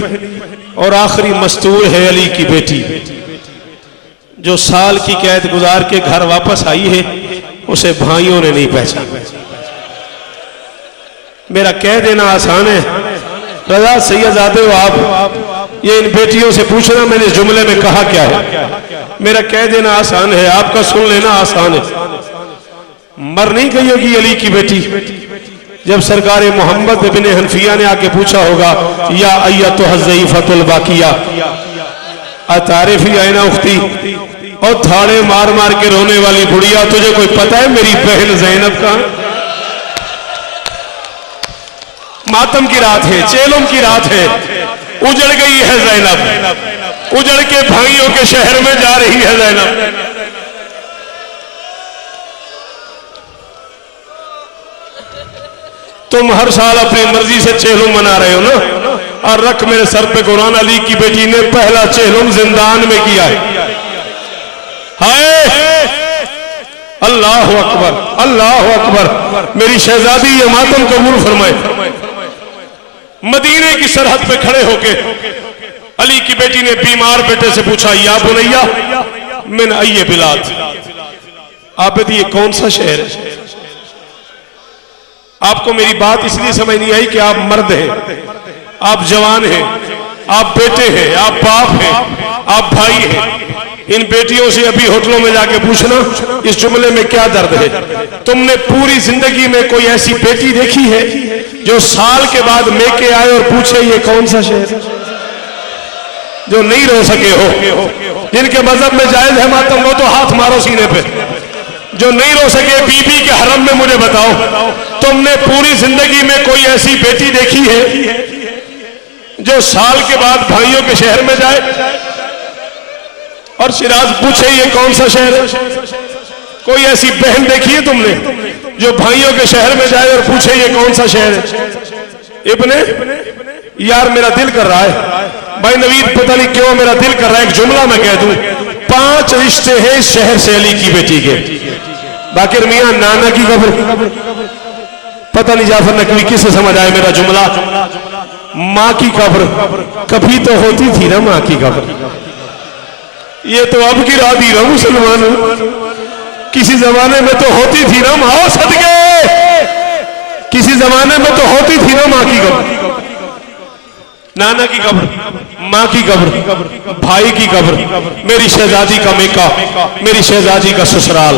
और आखिरी मस्तूर है अली की बेटी, जो साल की कैद गुजार के घर वापस आई है। उसे भाइयों ने नहीं पहचाना। मेरा कह देना आसान है, रजा सैयदादे हो आप, ये इन बेटियों से पूछना मैंने इस जुमले में कहा क्या है। मेरा कह देना आसान है, आपका सुन लेना आसान है। मर नहीं गई होगी अली की बेटी। जब सरकार मोहम्मद बिन हनफिया ने आके पूछा होगा, या अय्यतुहा ज़ईफ़तुल बाकिया अतारिफ़ी आइना उख्ती, और थाड़े मार मार के रोने वाली बुढ़िया, तुझे कोई पता है मेरी बहन ज़ैनब का? मातम की रात है, चेलम की रात है, उजड़ गई है ज़ैनब, उजड़ के भाइयों के शहर में जा रही है ज़ैनब। तुम हर साल अपनी मर्जी से चेलम मना रहे हो ना, और रख मेरे सर पे कुरान, अली की बेटी ने पहला चेलम जिंदान में किया है। हाय अल्लाह अकबर, अल्लाह अकबर। मेरी शहजादी ये मातम कबूल फरमाए। मदीने की सरहद पे खड़े होके अली की बेटी ने बीमार बेटे से पूछा, या बुनैया मिन अय्य बिलाद, आबिद ये कौन सा शहर है? आपको मेरी बात इसलिए समझ नहीं आई कि आप मर्द हैं, आप जवान हैं, आप बेटे हैं, आप बाप हैं, आप भाई हैं। इन बेटियों से अभी होटलों में जाके पूछना इस जुमले में क्या दर्द है। तुमने पूरी जिंदगी में कोई ऐसी बेटी देखी है जो साल के बाद मेके आए और पूछे ये कौन सा शहर? जो नहीं रो सके हो, जिनके मजहब में जायज है मातम, वो तो हाथ मारो सीने पे। जो नहीं रो सके बीबी के हरम में मुझे बताओ, तुमने पूरी जिंदगी में कोई ऐसी बेटी देखी है जो साल के बाद भाइयों के शहर में जाए और शिराज पूछे ये कौन सा शहर है? कोई ऐसी बहन देखी है तुमने जो भाइयों के शहर में जाए और पूछे ये कौन सा शहर है? इब्ने यार मेरा दिल कर रहा है भाई नवीद, पता नहीं क्यों मेरा दिल कर रहा है एक जुमला मैं कह दूं। 5 रिश्ते हैं इस शहर से अली की बेटी के। बाकिर मियां नाना की कब्र, पता नहीं जाफर नकवी किससे समझ आए मेरा जुमला। माँ की कब्र कभी तो होती थी ना, माँ की कब्र, ये तो अब की रात ही रहा मुसलमान, किसी जमाने में तो होती थी ना माँ सदके, किसी जमाने में तो होती थी ना माँ की कब्र। नाना की कब्र, माँ की कब्र, भाई की कब्र, मेरी शहजादी का मेका, मेरी शहजादी का ससुराल।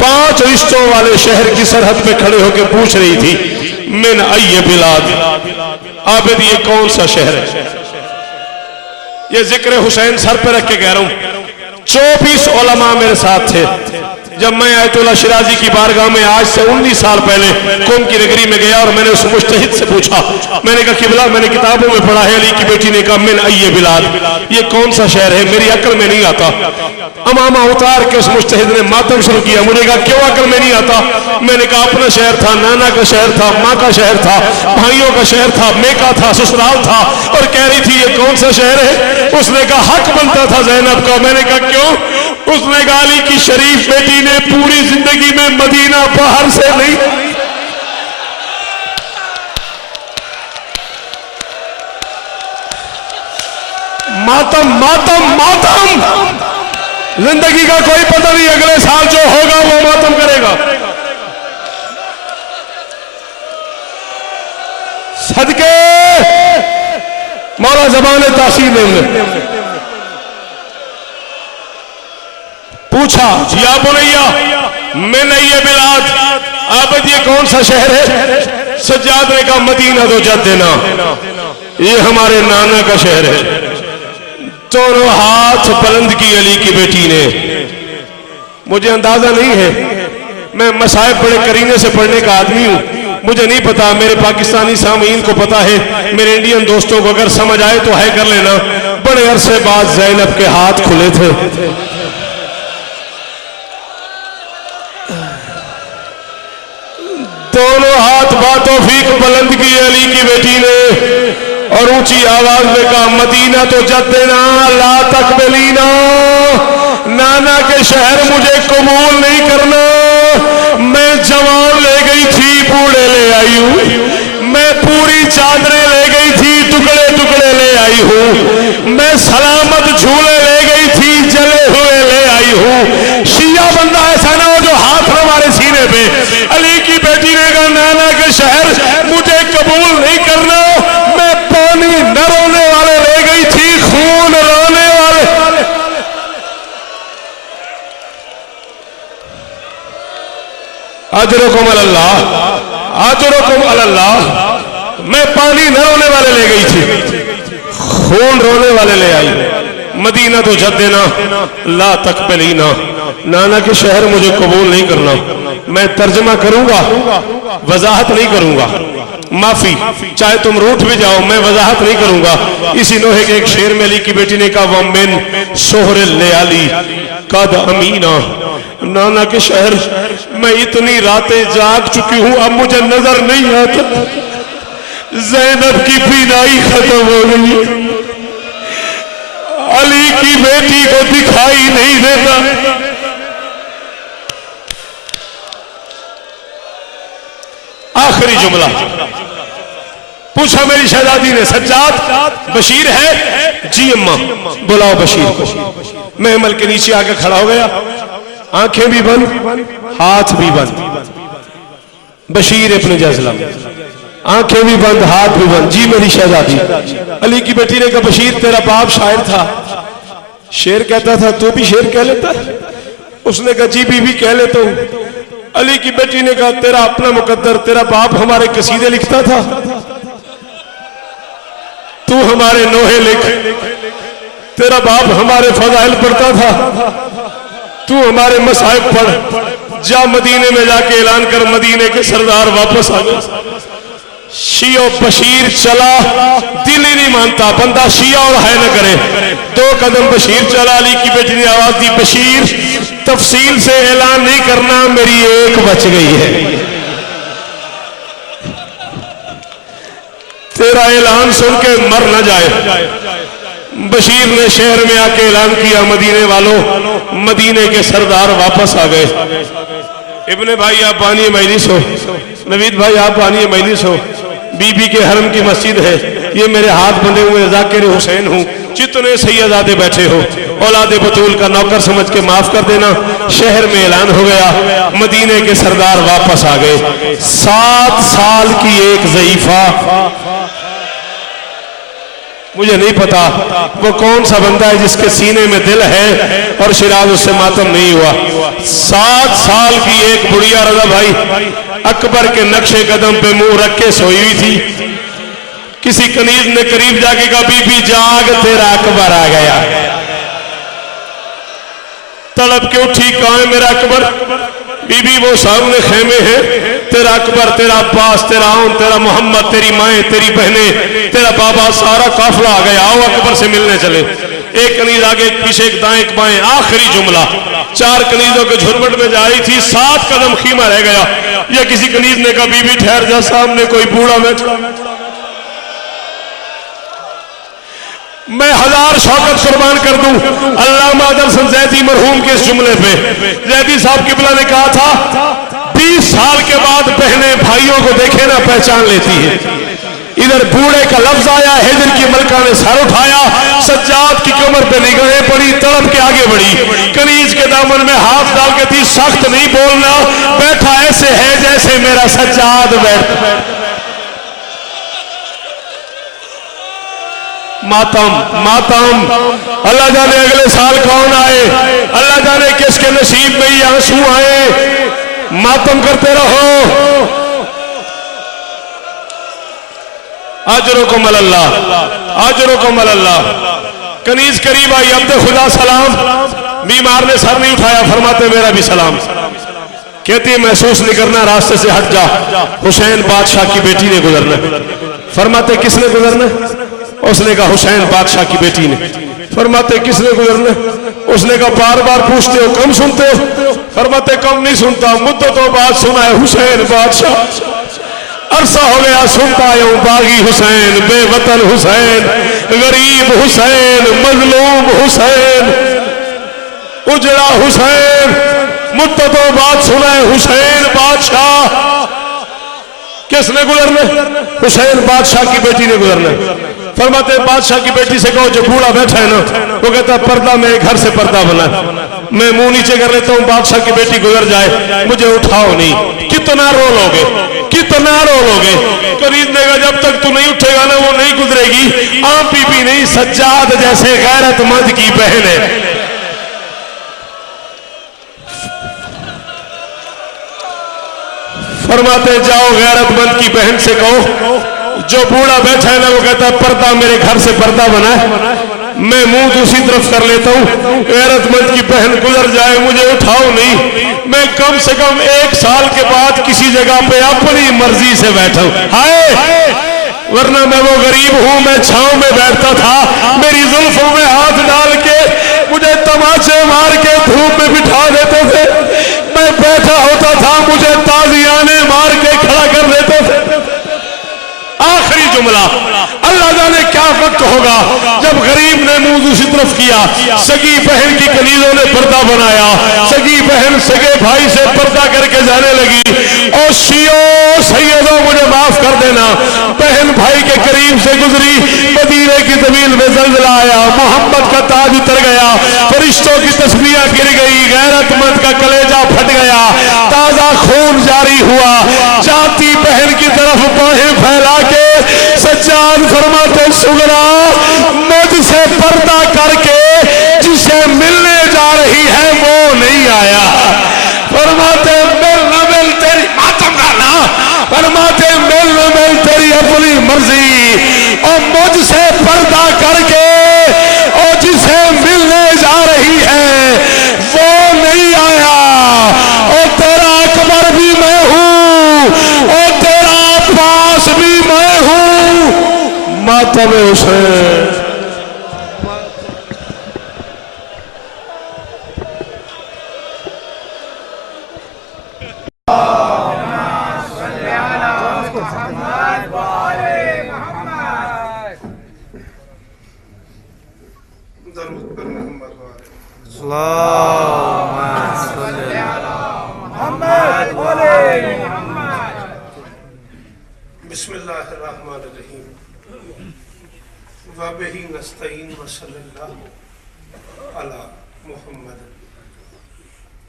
5 रिश्तों वाले शहर की सरहद पे खड़े होकर पूछ रही थी, मिन अय्य बिलाद, आबिद ये कौन सा शहर है? ये जिक्र हुसैन सर पे रख के कह रहा हूं। 24 उलमा मेरे साथ थे जब मैं आयतुल्लाह शिराजी की बारगाह में आज से 19 साल पहले कुम की नगरी में गया और मैंने उस मुज्तहिद से पूछा, मैंने कहा किबला मैंने किताबों में पढ़ा है। अली की बेटी ने कहा मिन अय्य बिलाद, ये कौन सा शहर है? मेरी अक्ल में नहीं आता। अमामा उतार के उस मुज्तहिद ने मातम शुरू किया। मुझे कहा क्यों अक्ल में नहीं आता? मैंने कहा अपना शहर था, नाना का शहर था, माँ का शहर था, भाइयों का शहर था, मेका था, ससुराल था, और कह रही थी ये कौन सा शहर है? उसने कहा हक बनता था ज़ैनब का। मैंने कहा क्यों? उसने कहा अली की शरीफ बेटी ने पूरी जिंदगी में मदीना बाहर से नहीं, मातम मातम मातम, जिंदगी का कोई पता नहीं, अगले साल जो होगा वो मातम करेगा। सदके मौला ज़बान तासीर ने पूछा, या बुनैया मैं नहीं ये बिलाद, आबिद ये कौन सा शहर है? सज्जाद ने कहा मदीना तो जद्दना, ये हमारे नाना का शहर है। दोनों हाथ बुलंद की अली की बेटी ने। मुझे अंदाजा नहीं है, मैं मसाइब बड़े करीने से पढ़ने का आदमी हूं, मुझे नहीं पता, मेरे पाकिस्तानी सामीन को पता है, मेरे इंडियन दोस्तों को अगर समझ आए तो है कर लेना। बड़े अरसे बाद ज़ैनब के हाथ खुले थे, दोनों हाथ बातौफीक बुलंद की अली की बेटी ने और ऊंची आवाज में कहा, मदीना तो जद्देना ला तकबलीना, नाना के शहर मुझे कबूल नहीं करना। मैं जवान ले गई थी, बूढ़े ले आई हूं। मैं पूरी चादरें ले गई थी, टुकड़े टुकड़े ले आई हूं। मैं सलामत झूले ले गई थी, जले हुए ले आई हूं। शिया बंदा ऐसा ना हो जो हाथ न मारे सीने पे। अली की बेटी ने कहा, नाना के शहर मुझे कबूल नहीं करना। मैं पानी न रोने वाले ले गई थी, खून रोने वाले। अजरुकुम अल्लाह, अजरुकुम अल्लाह। मैं पानी न रोने वाले ले गई थी, खून रोने वाले ले आई। मदीना तो जद्देना ला तकबलीना, नाना के शहर मुझे कबूल नहीं करना। मैं तर्जमा करूंगा, वजाहत नहीं करूंगा। माफी, चाहे तुम रूठ भी जाओ, मैं वजाहत नहीं करूंगा। इसी नोहे के एक शेर में अली की बेटी ने कहा, वमिन सोहर लेयाली कद अमीना, नाना के शहर मैं इतनी रातें जाग चुकी हूं, अब मुझे नजर नहीं आता। ज़ैनब की बीनाई खत्म हो गई, अली की बेटी को दिखाई नहीं देता। आखिरी जुमला पूछा मेरी शहजादी ने, सज्जाद बशीर है? जी अम्मा। बुलाओ बशीर को। महमल के नीचे आकर खड़ा हो गया, आंखें भी बंद, हाथ भी बंद। बशीर इब्न जज़ला, आंखें भी बंद, हाथ भी बंद। जी मेरी शहजादी। अली की बेटी ने कहा, बशीर तेरा बाप शायर था, शेर कहता था, तू भी शेर कह लेता? उसने कहा, जी बीबी कह लेता हूं। अली की बेटी ने कहा, तेरा अपना मुकद्दर, तेरा बाप हमारे कसीदे लिखता था, तू हमारे नोहे लिख। तेरा बाप हमारे फजाइल पढ़ता था, तू हमारे मसाइब पढ़। जा मदीने में जाके ऐलान कर, मदीने के सरदार वापस आ गए। शिया बशीर चला, दिल ही नहीं मानता, बंदा शिया और है न करे। 2 कदम बशीर चला, अली की बेटी ने आवाज दी, बशीर तफसील से ऐलान नहीं करना, मेरी एक बच गई है। तेरा ऐलान सुन के मर न जाए। बशीर ने शहर में आके ऐलान किया, मदीने वालों, मदीने के सरदार वापस आ गए। इब्ने भाई आप बानी मजलिस हो, नवीद भाई आप बानी मजलिस हो, बीबी के हरम की मस्जिद है, ये मेरे हाथ बंधे हुए ज़ाकिर हुसैन हूँ, जितने सैयदादे बैठे हो औलादे बतूल का नौकर समझ के माफ कर देना। शहर में ऐलान हो गया, मदीने के सरदार वापस आ गए। 7 साल की एक ज़ईफा, मुझे नहीं पता वो कौन सा बंदा है जिसके सीने में दिल है और शिराज उससे मातम नहीं हुआ। 7 साल की एक बुढ़िया रजा भाई अकबर के नक्शे कदम पे मुंह रख के सोई हुई थी। किसी कनीज ने करीब जाके कहा, बीबी जाग, तेरा अकबर आ गया। तड़प के उठी, कहां है मेरा अकबर? बीबी वो सामने खेमे है, तेरा अकबर, तेरा अब्बास, तेरा आउन, तेरा मोहम्मद, तेरी माए, तेरी बहने, तेरा बाबा, सारा काफिला आ गया, आओ अकबर से मिलने चले। एक कनीज आगे, एक पीछे, एक दाएं, एक बाएं। आखिरी जुमला 4 कनीजों के झुरमुट में जा रही थी, 7 कदम खीमा रह गया। या किसी कनीज ने कहा, बीबी ठहर जा, सामने कोई बूढ़ा बैठा। मैं 1000 शौकत कुर्बान कर दूं अल्लामा अदरसन ज़ैदी मरहूम के इस जुमले पे। ज़ैदी साहब किबला ने कहा था, 20 साल के बाद बहनें भाइयों को देखे ना पहचान लेती है। इधर बूढ़े का लफ्ज आया, हिजर की मलका ने सर उठाया, सज्जाद की कमर पे निगाहें पड़ी, तड़प के आगे बढ़ी, कनीज के दामन में हाथ डाल के थी, सख्त नहीं बोलना, बैठा ऐसे है जैसे मेरा सज्जाद बैठ। मातम मातम, अल्लाह जाने अगले साल कौन आए, अल्लाह जाने किसके नसीब में ये आंसू आए। मातम करते रहो। अजरुकुम अल्लाह, अजरुकुम अल्लाह। कनीज करीब आई, अब्दे खुदा सलाम। बीमार ने सर नहीं उठाया, फरमाते मेरा भी सलाम। कहती है महसूस नहीं करना, रास्ते से हट जा, हुसैन बादशाह की बेटी ने गुजरना। फरमाते किसने गुजरना? उसने कहा हुसैन बादशाह की बेटी ने। फरमाते किसने गुजरना? उसने कहा बार बार पूछते हो, कम सुनते हो? फरमाते कम नहीं सुनता, मुद्दतों बाद सुना है हुसैन बादशाह। अरसा हो गया सुनता आया हूं, बागी हुसैन, बेवतन हुसैन, गरीब हुसैन, मजलूम हुसैन, उजड़ा हुसैन, मुद्दतों बाद सुना है हुसैन बादशाह। किसने गुजरना? हुसैन बादशाह की बेटी ने गुजरना। फरमाते बादशाह की बेटी से कहो जो बूढ़ा बैठा है ना, वो कहता पर्दा मेरे घर से पर्दा बना, मैं मुंह नीचे कर लेता हूँ, बादशाह की बेटी गुजर जाए, मुझे उठाओ नहीं। कितना रो लोगे, कितना रो लोगे? खरीदने का जब तक तू नहीं उठेगा ना वो नहीं गुजरेगी। आम बीबी नहीं, सज्जाद जैसे गैरतमंद की बहन है। फरमाते जाओ गैरतमंद की बहन से कहो जो बूढ़ा बैठा है ना, वो कहता है पर्दा मेरे घर से पर्दा बना है, मैं मुंह दूसरी तरफ कर लेता हूँ, गैरतमंद की बहन गुजर जाए, मुझे उठाओ नहीं। मैं कम से कम 1 साल के बाद किसी जगह पे अपनी मर्जी से बैठा हूं, हाय, वरना मैं वो गरीब हूं, मैं छांव में बैठता था, मेरी जुल्फों में हाथ डाल के मुझे तमाचे मार के धूप में बिठा देते थे, मैं बैठा होता था, मुझे ताजियाने मार के खड़ा कर देते थे। आखिरी जुमला, अल्लाह जाने क्या वक्त होगा जब गरीब ने मुंह दूसरी तरफ किया, सगी बहन की कलीलों ने पर्दा बनाया, सगी बहन सगे भाई से पर्दा करके जाने लगी। और शियो सैयदों मुझे माफ कर देना, बहन भाई के करीब से गुजरी, मदीने की जमीन में जल्जला आया, मोहम्मद का ताज उतर गया, फरिश्तों की तस्बीहें गिर गई, गैरतमंद का कलेजा फट गया, ताजा खून जारी हुआ। जाती बहन की तरफ बाहें फैला के सज्जाद फरमाते सुगरा मुझसे पर्दा करके जिसे मिलने जा रही है वो नहीं आया। फरमाते मिल न मिल तेरी मातम का ना, फरमाते मिल न मिल तेरी अपनी मर्जी, और मुझसे पर्दा करके और जिसे मिलने जा रही है वो नहीं आया। और तेरा अकबर भी मैं हूं और तेरा अब्बास भी मैं हूं। मातम हुसैन बिस्मिल्लाहिर्रहमानिर्रहीम वबिही नस्तईन व सल्लल्लाहु अला मुहम्मद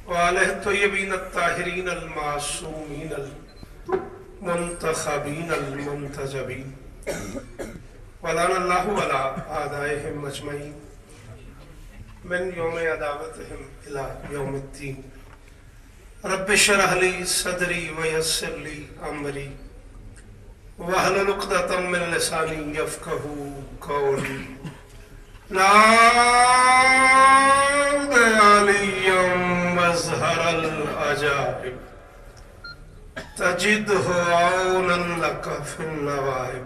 व आलिहि तय्यबीन अत्ताहिरीन अल मासूमीन अल मुंतखबीन अल मुंतजबीन व लअनल्लाहु अला आदाइहिम अजमईन मिन यौम अदावतिहिम इला यौमिद्दीन। रब्बि इश्रह ली सदरी व यस्सिर ली अमरी वहलुल उक़दतम मिन लिसानी यफ़क़हू क़ौली। नाद अलिय्यम मज़हरल अजाइब तजिदहु औनन लक फिन नवाइब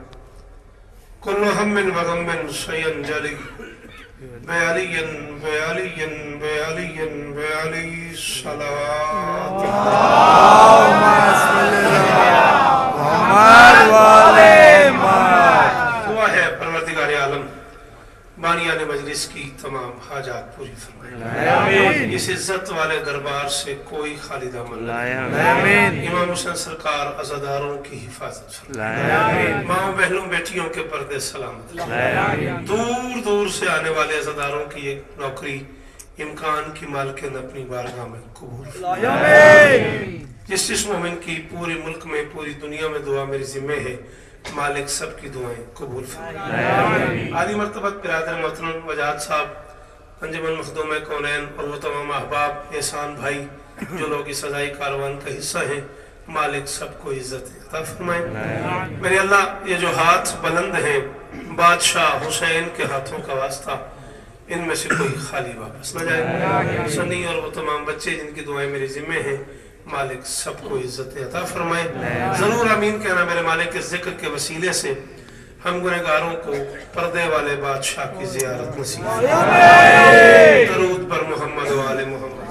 कुल्लु हम्मिन व गम्मिन सयंजली बेअलियन बेअलियन बेअलियन बेअली सलात। दुआ है परवरदिगार आलम बानियाने मजलिस की तमाम हाजात पूरी फरमाए, इस इज्जत वाले दरबार से कोई खाली दामन न, इमाम हुसैन सरकार अज़ादारों की हिफाजत फरमाए, माँ बहनों बेटियों के पर्दे सलामत, दूर दूर से आने वाले अज़ादारों की ये नौकरी इम्कान की मालिकिन अपनी बारगाह में कबूल फरमाए। जिस मोमिन की पूरे मुल्क में पूरी दुनिया में दुआ मेरी जिम्मे है, मालिक सबकी दुआएं कबूल फरमाए। आदि मर्तबत बिरादर मोहतरम वजाद साहब, अंजुमन मखदूम कौनैन और वो तमाम अहबाब, एहसान भाई जो लोग इस सजाई कारवान का हिस्सा हैं, मालिक सबको इज्जत अता फरमाए। मेरे अल्लाह ये जो हाथ बुलंद हैं बादशाह हुसैन के हाथों का वास्ता, इनमें से कोई खाली वापस न जाए। सनी और वो तमाम बच्चे जिनकी दुआएं मेरे जिम्मे हैं, मालिक सबको इज्जत अता फरमाए। जरूर आमीन कहना। मेरे मालिक के जिक्र के वसीले से हम गुनहगारों को पर्दे वाले बादशाह की ज़ियारत नसीब। दरूद पर मोहम्मद वाले मोहम्मद।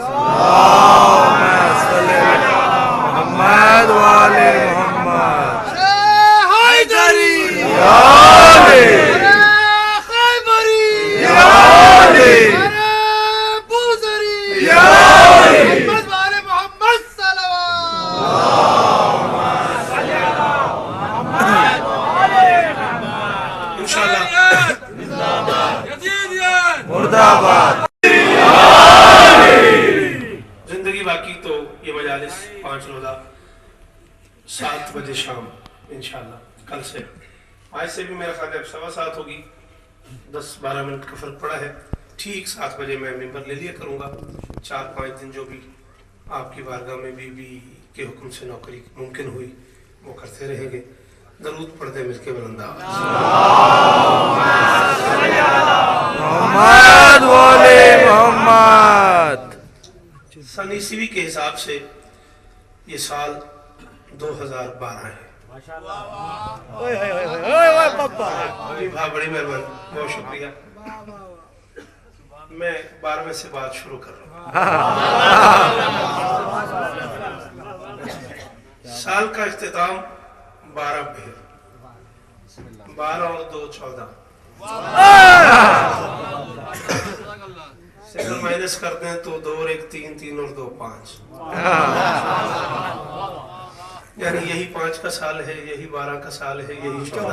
मोहम्मद वाले मोहम्मद। हैदरी खैबरी बूज़री मोहम्मद वाले मोहम्मद मुर्दाबाद। जिंदगी बाकी तो ये मजालिस 5 रोज़ा 7 बजे शाम इंशाल्लाह कल से, आज से भी मेरा ख्याल है 7:15 होगी, 10-12 मिनट का फर्क पड़ा है। ठीक 7 बजे मैं मिंबर ले लिया करूँगा। 4-5 दिन जो भी आपकी बारगाह में बीबी के हुक्म से नौकरी मुमकिन हुई वो करते रहेंगे। दरूद पढ़ते मिलके बुलंदा मोहम्मद वाले मोहम्मद। सन ईस्वी के हिसाब से ये साल 2012 है। जी भाई बड़ी मेहरबानी, बहुत शुक्रिया। मैं 12वें से बात शुरू कर रहा हूँ। साल का इख्तिताम 12 पे है। 12 और 2 14 से अगर माइनस करते हैं तो 2 और 1 3, 3 और 2 5, यानी यही 5 का साल है, यही 12 का साल है, यही 14।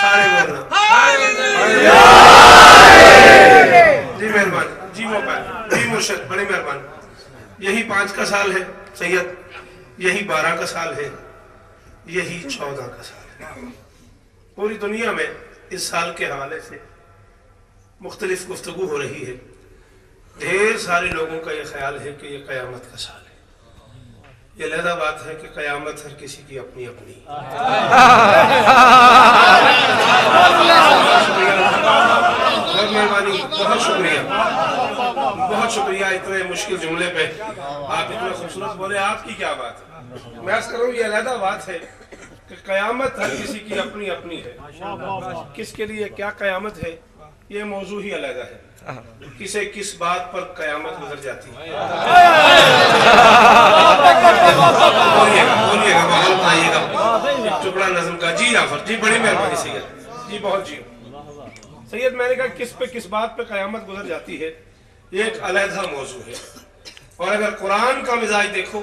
सारे बोलना जी मेहरबानी, जी मौका, जी मुर्शद बड़ी मेहरबानी। यही 5 का साल है सैयद, यही 12 का साल है, यही 14 का साल है। पूरी दुनिया में इस साल के हवाले से मुख्तलिफ गुफ्तगू हो रही है। ढेर सारे लोगों का यह ख्याल है कि यह क़यामत का साल है। ये अलहदा बात है कि क़यामत हर किसी की अपनी अपनी। बहुत मेहरबानी, बहुत शुक्रिया, बहुत शुक्रिया। इतने मुश्किल जुमले पे आप इतना खूबसूरत बोले, आपकी क्या बात है। मैं अर्ज़ कर रहा हूँ ये अलहदा बात है कि क़यामत हर किसी की अपनी अपनी है। किसके लिए क्या क़यामत है ये मौजू ही अलग है। किसे किस बात पर क़यामत गुजर जाती है। बोलिएगा आइएगा टुकड़ा नज़म का। जी जाफर जी बड़ी मेहरबानी सैयद जी, बहुत जी सैयद। मैंने कहा किस पे किस बात पे क़यामत गुजर जाती है ये एक अलहदा मौजू है। और अगर कुरान का मिजाज देखो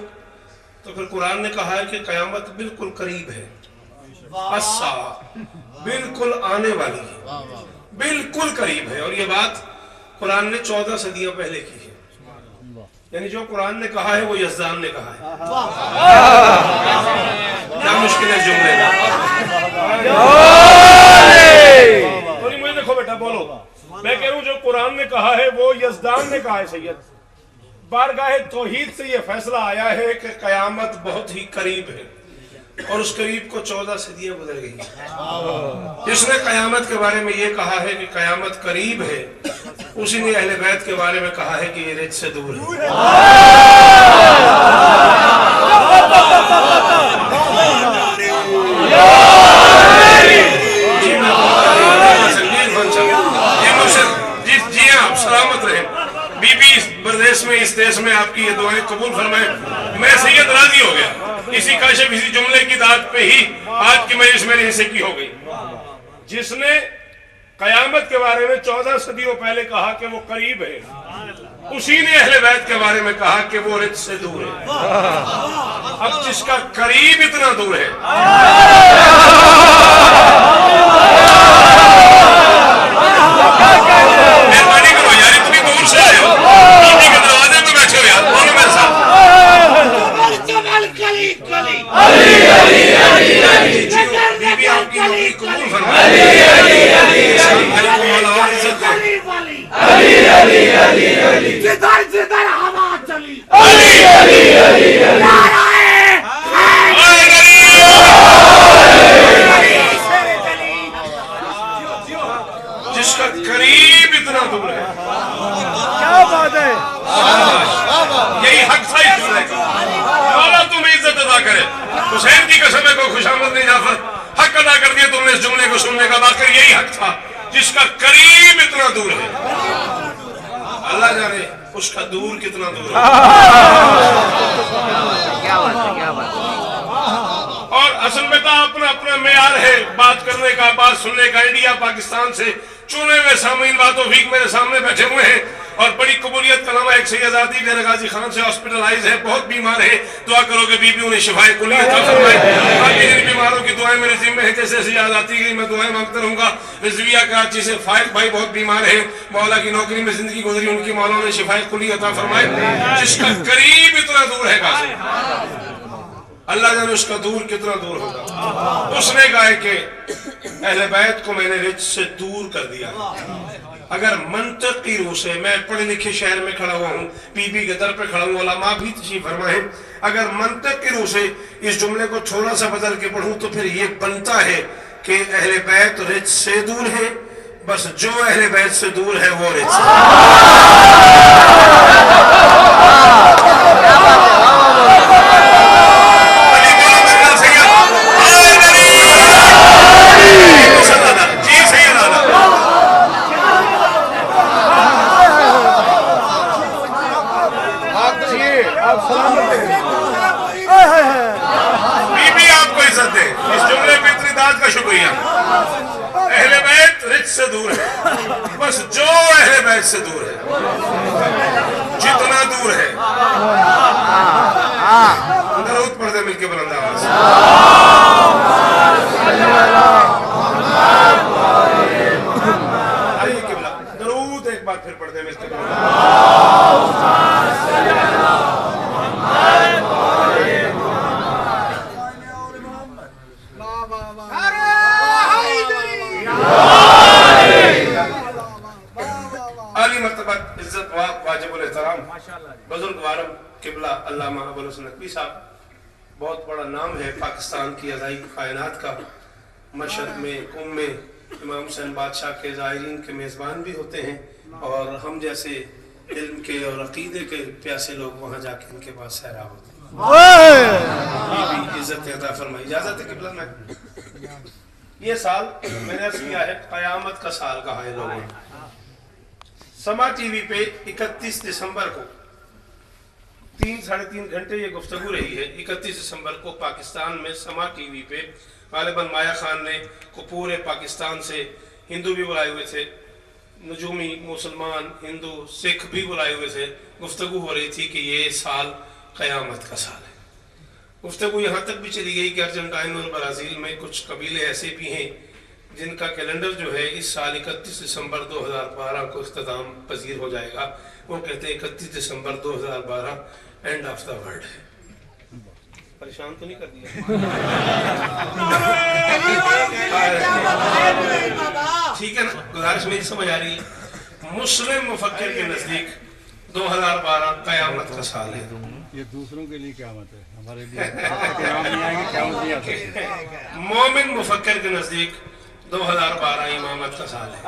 तो फिर कुरान ने कहा है कि क़यामत बिल्कुल करीब है। अस्सा बिल्कुल आने वाली है, बिल्कुल करीब है। और ये बात कुरान ने 14 सदियां पहले की है। यानी जो कुरान ने कहा है वो यज़दान ने कहा है। क्या मुश्किल है जुमले में। मुझे देखो बेटा बोलो, मैं कह रहा हूं जो कुरान ने कहा है वो यज़दान ने कहा है सैयद। बारगाह तौहीद से ये फैसला आया है कि क़यामत बहुत ही करीब है। और उस करीब को 14 सदियां गुजर गई। जिसने क़यामत के बारे में ये कहा है कि क़यामत करीब है, उसी ने अहले बैत के बारे में कहा है कि ये रिज से दूर है। जी आप सलामत रहे। बीबी इस प्रदेश में, इस देश में आपकी ये दुआएं कबूल फरमाए। मैं सैयद राजी हो गया। इसी काशिफ इसी जुमले की दाद पे ही आज की मजलिस मेरे हिस्से की हो गई। जिसने क़यामत के बारे में 14 सदियों पहले कहा कि वो करीब है, उसी ने अहले बैत के बारे में कहा कि वो रिज से दूर है। अब जिसका करीब इतना दूर है, मेहरबानी करो यार, इतनी दूर से आए हो, बीबी के दरवाजे में बैठे हो यार, बोलो मेरे साथ। बीबी आपकी नौकरी कबूल फरमाए। जिधर जिधर हवा चली जिसका करीब इतना दूर है। क्या बात है। यही हक था इस जुमले का। मौला तुम्हें इज्जत अता अता करे। हुसैन की कसम है कोई खुशामद नहीं जाफर, हक अदा कर दिया तुमने इस जुमले को सुनने का। बाकी यही हक था जिसका करीब इतना दूर है, अल्लाह जाने उसका दूर कितना दूर है। क्या बात है, क्या बात है। और असल में का अपना अपना मेयार है बात करने का, बात सुनने का। इंडिया पाकिस्तान से चुने हुए सामीन बातोफीक मेरे सामने बैठे हुए हैं और बड़ी कबूलियत का नामा एक सैयद आदि डेरा गाजी खान से हॉस्पिटलाइज है, बहुत बीमार है। दुआ करो कि बीबी उन्हें शिफाए कुली अता फरमाए। बाकी इन बीमारों की दुआएं मेरे जिम्मे हैं, जैसे जैसे याद आती गई मैं दुआएं मांगता रहूंगा। रिजविया कराची से फाइक भाई बहुत बीमार है, मौला की नौकरी में जिंदगी गुजरी, उनकी मौला ने शिफाए कुली अता फरमाए। जिसका करीब इतना दूर है गाजी, अल्लाह जाने उसका दूर कितना दूर होगा। उसने कहा कि अहले बैत को मैंने रिज से दूर कर दिया। अगर मंतकी रूह से, मैं पढ़े लिखे शहर में खड़ा हुआ हूँ, बीबी के दर पे खड़ा हूँ, उलमा भी तशरीफ फरमाए, अगर मंतक की रूह से इस जुमले को थोड़ा सा बदल के पढ़ूं तो फिर ये बनता है कि अहले बैत रिज से दूर है, बस जो अहले बैत से दूर है वो रिज बीबी आपको इज्जत दे। इस जुमले पे इतनी दाद का शुक्रिया। अहले बैत रिज से दूर है, बस जो अहले बैत से दूर है, जितना दूर है। दरूद पढ़ते मिलके बुलंद आवाज से। दरूद एक बार फिर पढ़ते मिलके आली मर्तबत इज्जत वाजिबुल एहतराम बुजुर्गवार किबला अल्लामा अबुल हसन नकवी साहब, बहुत बड़ा नाम है पाकिस्तान की अज़ाई कायनात का। मशहद में कुम में इमाम हुसैन बादशाह के ज़ायरीन के मेज़बान भी होते हैं और हम जैसे इल्म के और अकीदे के प्यासे लोग वहाँ जाके इनके पास सैराब होते हैं। इज्जत अता फरमाई। इजाज़त है किबला में ये साल मैंने अर्ज़ किया है क़यामत का साल कहा है लोगों ने। समा टीवी पे 31 दिसंबर को 3-3.5 घंटे ये गुफ्तगू रही है। 31 दिसंबर को पाकिस्तान में समा टीवी पे गालिबन माया खान ने को पूरे पाकिस्तान से हिंदू भी बुलाए हुए थे, नजूमी मुसलमान हिंदू सिख भी बुलाए हुए थे। गुफ्तगू हो रही थी कि ये साल क़यामत का साल है। गुफ्तगू यहाँ तक भी चली गई कि अर्जेंटाइन और ब्राज़ील में कुछ कबीले ऐसे भी हैं जिनका कैलेंडर जो है इस साल 31 दिसंबर 2012 को इख्तिताम पजीर हो जाएगा। वो कहते हैं 31 दिसंबर 2012 एंड ऑफ द वर्ल्ड है। परेशान तो नहीं कर दिया? ठीक है ना, गुजारिश मेरी समझ आ रही है। मुस्लिम मुफक्किर के नजदीक 2012 क़यामत का साल है। ये दूसरों के लिए क़यामत है, हमारे लिए क़यामत नहीं आएगी, क़यामत नहीं आ सकती। मोमिन मुफक्किर के नजदीक 2012 इमामत का साल है।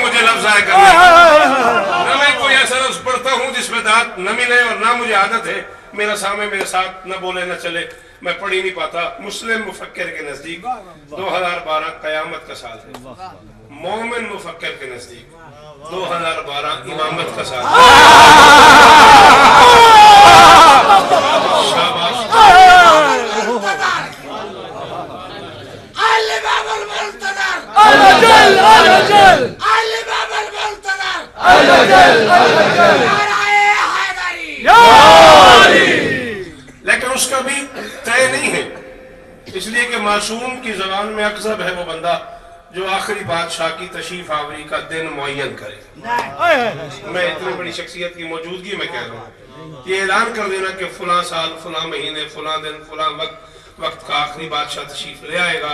मुझे लफ्ज़ आया करने न मैं कोई ऐसा लफ्ज़ पढ़ता हूँ जिसमें दांत न मिले और ना मुझे आदत है मेरा सामने मेरे साथ न बोले न चले, मैं पढ़ ही नहीं पाता। मुस्लिम मुफक्किर के नजदीक 2012 क़यामत का साल है। मोमिन मुफक्किर के नजदीक 2012 इमामत का साल है। शाबाश। लेकिन उसका भी तय नहीं है, इसलिए कि मासूम की जबान में अक्सर है वो बंदा जो आखिरी बादशाह की तशरीफ आवरी का दिन मुअय्यन करे। मैं इतनी बड़ी शख्सियत की मौजूदगी में कह रहा हूँ, ये ऐलान कर देना कि फला साल फला महीने फला दिन फला वक्त का आखिरी बादशाह तशरीफ ले आएगा,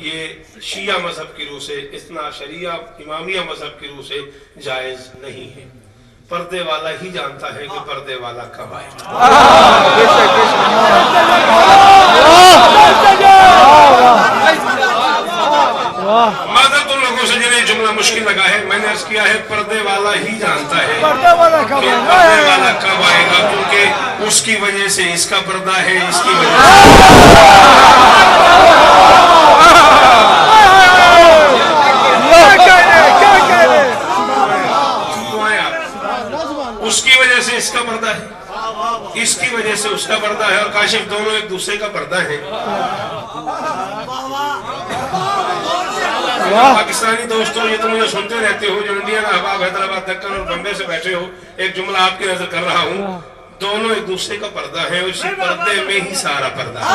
ये शिया मजहब की रूह से, इस्ना शरिया इमामिया मजहब की रूह से जायज नहीं है। पर्दे वाला ही जानता है कि पर्दे वाला कब आएगा। माजरत उन लोगों से जिन्हें जुमला मुश्किल लगा है, मैंने अर्ज किया उसकी वजह से इसका पर्दा है, इसकी वजह से उसकी वजह से इसका पर्दा है, इसकी वजह से उसका पर्दा है, और काशिफ दोनों एक दूसरे का पर्दा है। पाकिस्तानी दोस्तों, ये तो मुझे सुनते रहते हो, जो इंडिया का हबाब हैदराबाद, दक्कन और बम्बे से बैठे हो, एक जुमला आपकी नजर कर रहा हूँ, दोनों एक दूसरे का पर्दा है, उसी पर्दे में ही सारा पर्दा है।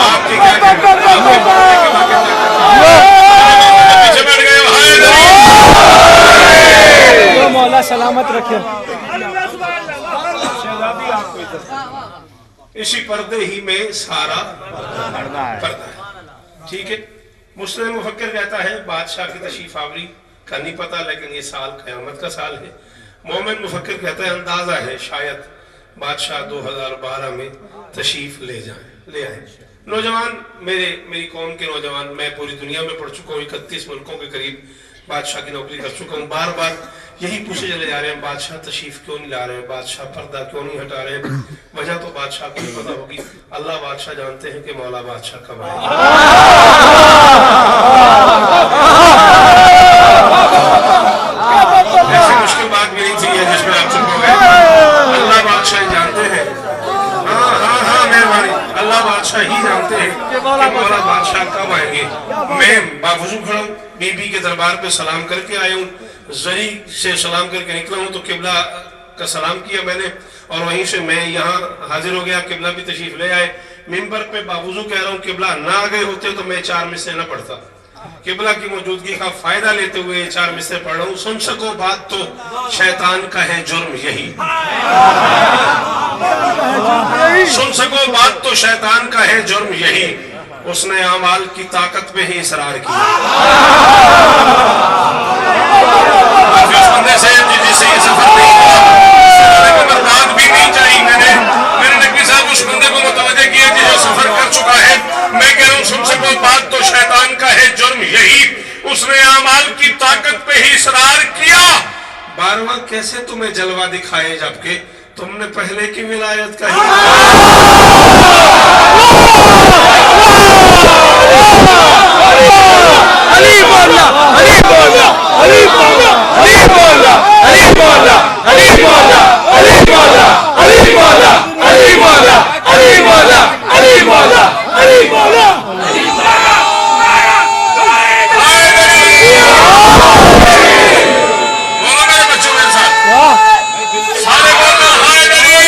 आपकी क्या मौला सलामत रखे। इसी पर्दे ही में सारा पर्दा है। ठीक है। मुस्लिम मुफक्किर कहता है बादशाह की तशरीफ आवरी का नहीं पता, लेकिन ये साल क़यामत का साल है। मोमिन मुफक्किर कहता है अंदाजा है शायद बादशाह 2012 में तशरीफ ले आए। नौजवान, मेरी कौम के नौजवान, मैं पूरी दुनिया में पढ़ चुका हूँ, 31 मुल्कों के करीब बादशाह की नौकरी कर चुका हूँ। बार बार यही पूछे चले जा रहे हैं बादशाह तशरीफ क्यों नहीं ला रहे हैं, बादशाह पर्दा क्यों नहीं हटा रहे हैं। वजह तो बादशाह को नहीं पता होगी, अल्लाह बादशाह जानते हैं कि मौला बादशाह कब आएगा। ऐसी मुश्किल बात भी नहीं थी जिसमें आप चुप हो गए। अल्लाह बादशाह जानते हैं, हाँ मेहरबानी, अल्लाह बादशाह ही जानते हैं कि मौला बादशाह कब आएंगे। मैं बावजू खड़ा हूँ, बीबी के दरबार पे सलाम करके आया हूँ, जरी से सलाम करके निकला हूँ, तो किबला का सलाम किया मैंने, और वहीं से मैं यहाँ हाजिर हो गया। किबला भी तशरीफ ले आए। मिंबर पे बावजू कह रहा हूँ, किबला ना आ गए होते तो मैं 4 मिसरे न पढ़ता। किबला की मौजूदगी का फायदा लेते हुए 4 मिसरे पढ़ रहा हूँ। सुन सको बात तो शैतान का है जुर्म यही, सुन सको बात तो शैतान का है जुर्म यही, उसने आमाल की ताकत पे ही इसरार किया। से जिसे ये सफर नहीं हुआ, बर्बाद भी नहीं चाहिए। मेरे नबी साहब उस बंदे को मुतवज्जह किया कि जो सफर कर चुका है। मैं कह रहा हूँ सुन सको बात तो शैतान का है जुर्म यही, उसने आमाल की ताकत पे ही इसरार किया। 12वां कैसे तुम्हें जलवा दिखाए जबकि तुमने पहले की विलायत कही। अली बोला, अली बोला, अली बोला, अली बोला, अली बोला, अली बोला, अली बोला, अली बोला, अली बोला, अली बोला, अली बोला, अली बोला, अली बोला। बोलो मेरे बच्चों के साथ, सारे बोलना हाय नबी।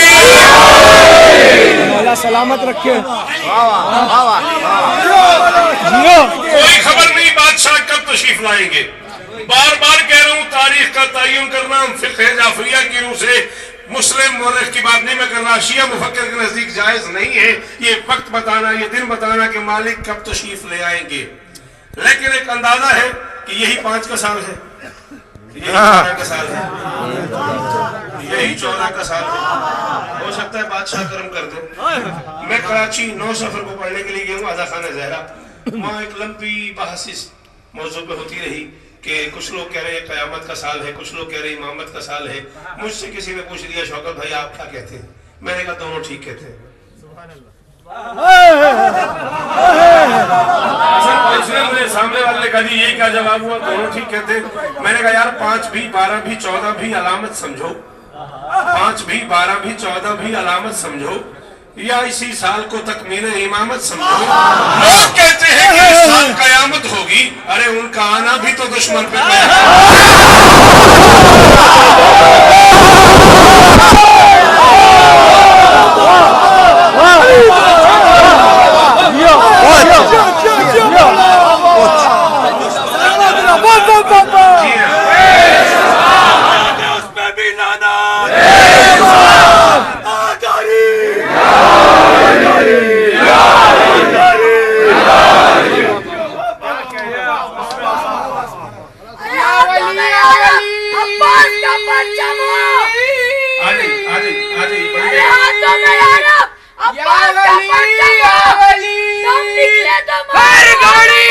मौला सलामत रखे। कोई खबर नहीं बादशाह कब तशरीफ लाएंगे। बार बार कह रहा हूँ तारीख का तयन करना फिक़्ह जाफरिया की रूह से मुस्लिम मुर्रिख की बात नहीं मैं कर रहा, शिया मुफक्किर के नजदीक जायज नहीं है ये वक्त बताना, ये दिन बताना कि मालिक कब तशरीफ ले आएंगे। लेकिन एक अंदाजा है कि यही 5 का साल है, यही 14 का साल है, यही 14 का साल है। हो सकता है बादशाह करम कर दे। मैं कराची 9 सफर को पढ़ने के लिए गया हूँ आजा खाना जहरा। वहाँ एक लंबी बहस इस मौजू पे होती रही कि कुछ लोग कह रहे हैं क़यामत का साल है, कुछ लोग कह रहे हैं इमामत का साल है। मुझसे किसी ने पूछ लिया शौकत भाई आप क्या कहते हैं? मैंने कहा दोनों ठीक कहते हैं। मुझे सामने वाले ने कहा जी यही क्या जवाब हुआ, दोनों ठीक कहते हैं। मैंने कहा यार 5 भी 12 भी 14 भी अलामत समझो, 5 भी 12 भी 14 भी अलामत समझो, या इसी साल को तकमील इमामत समझो। लोग कहते हैं कि इस साल कयामत होगी, अरे उनका आना भी तो दुश्मन पे है।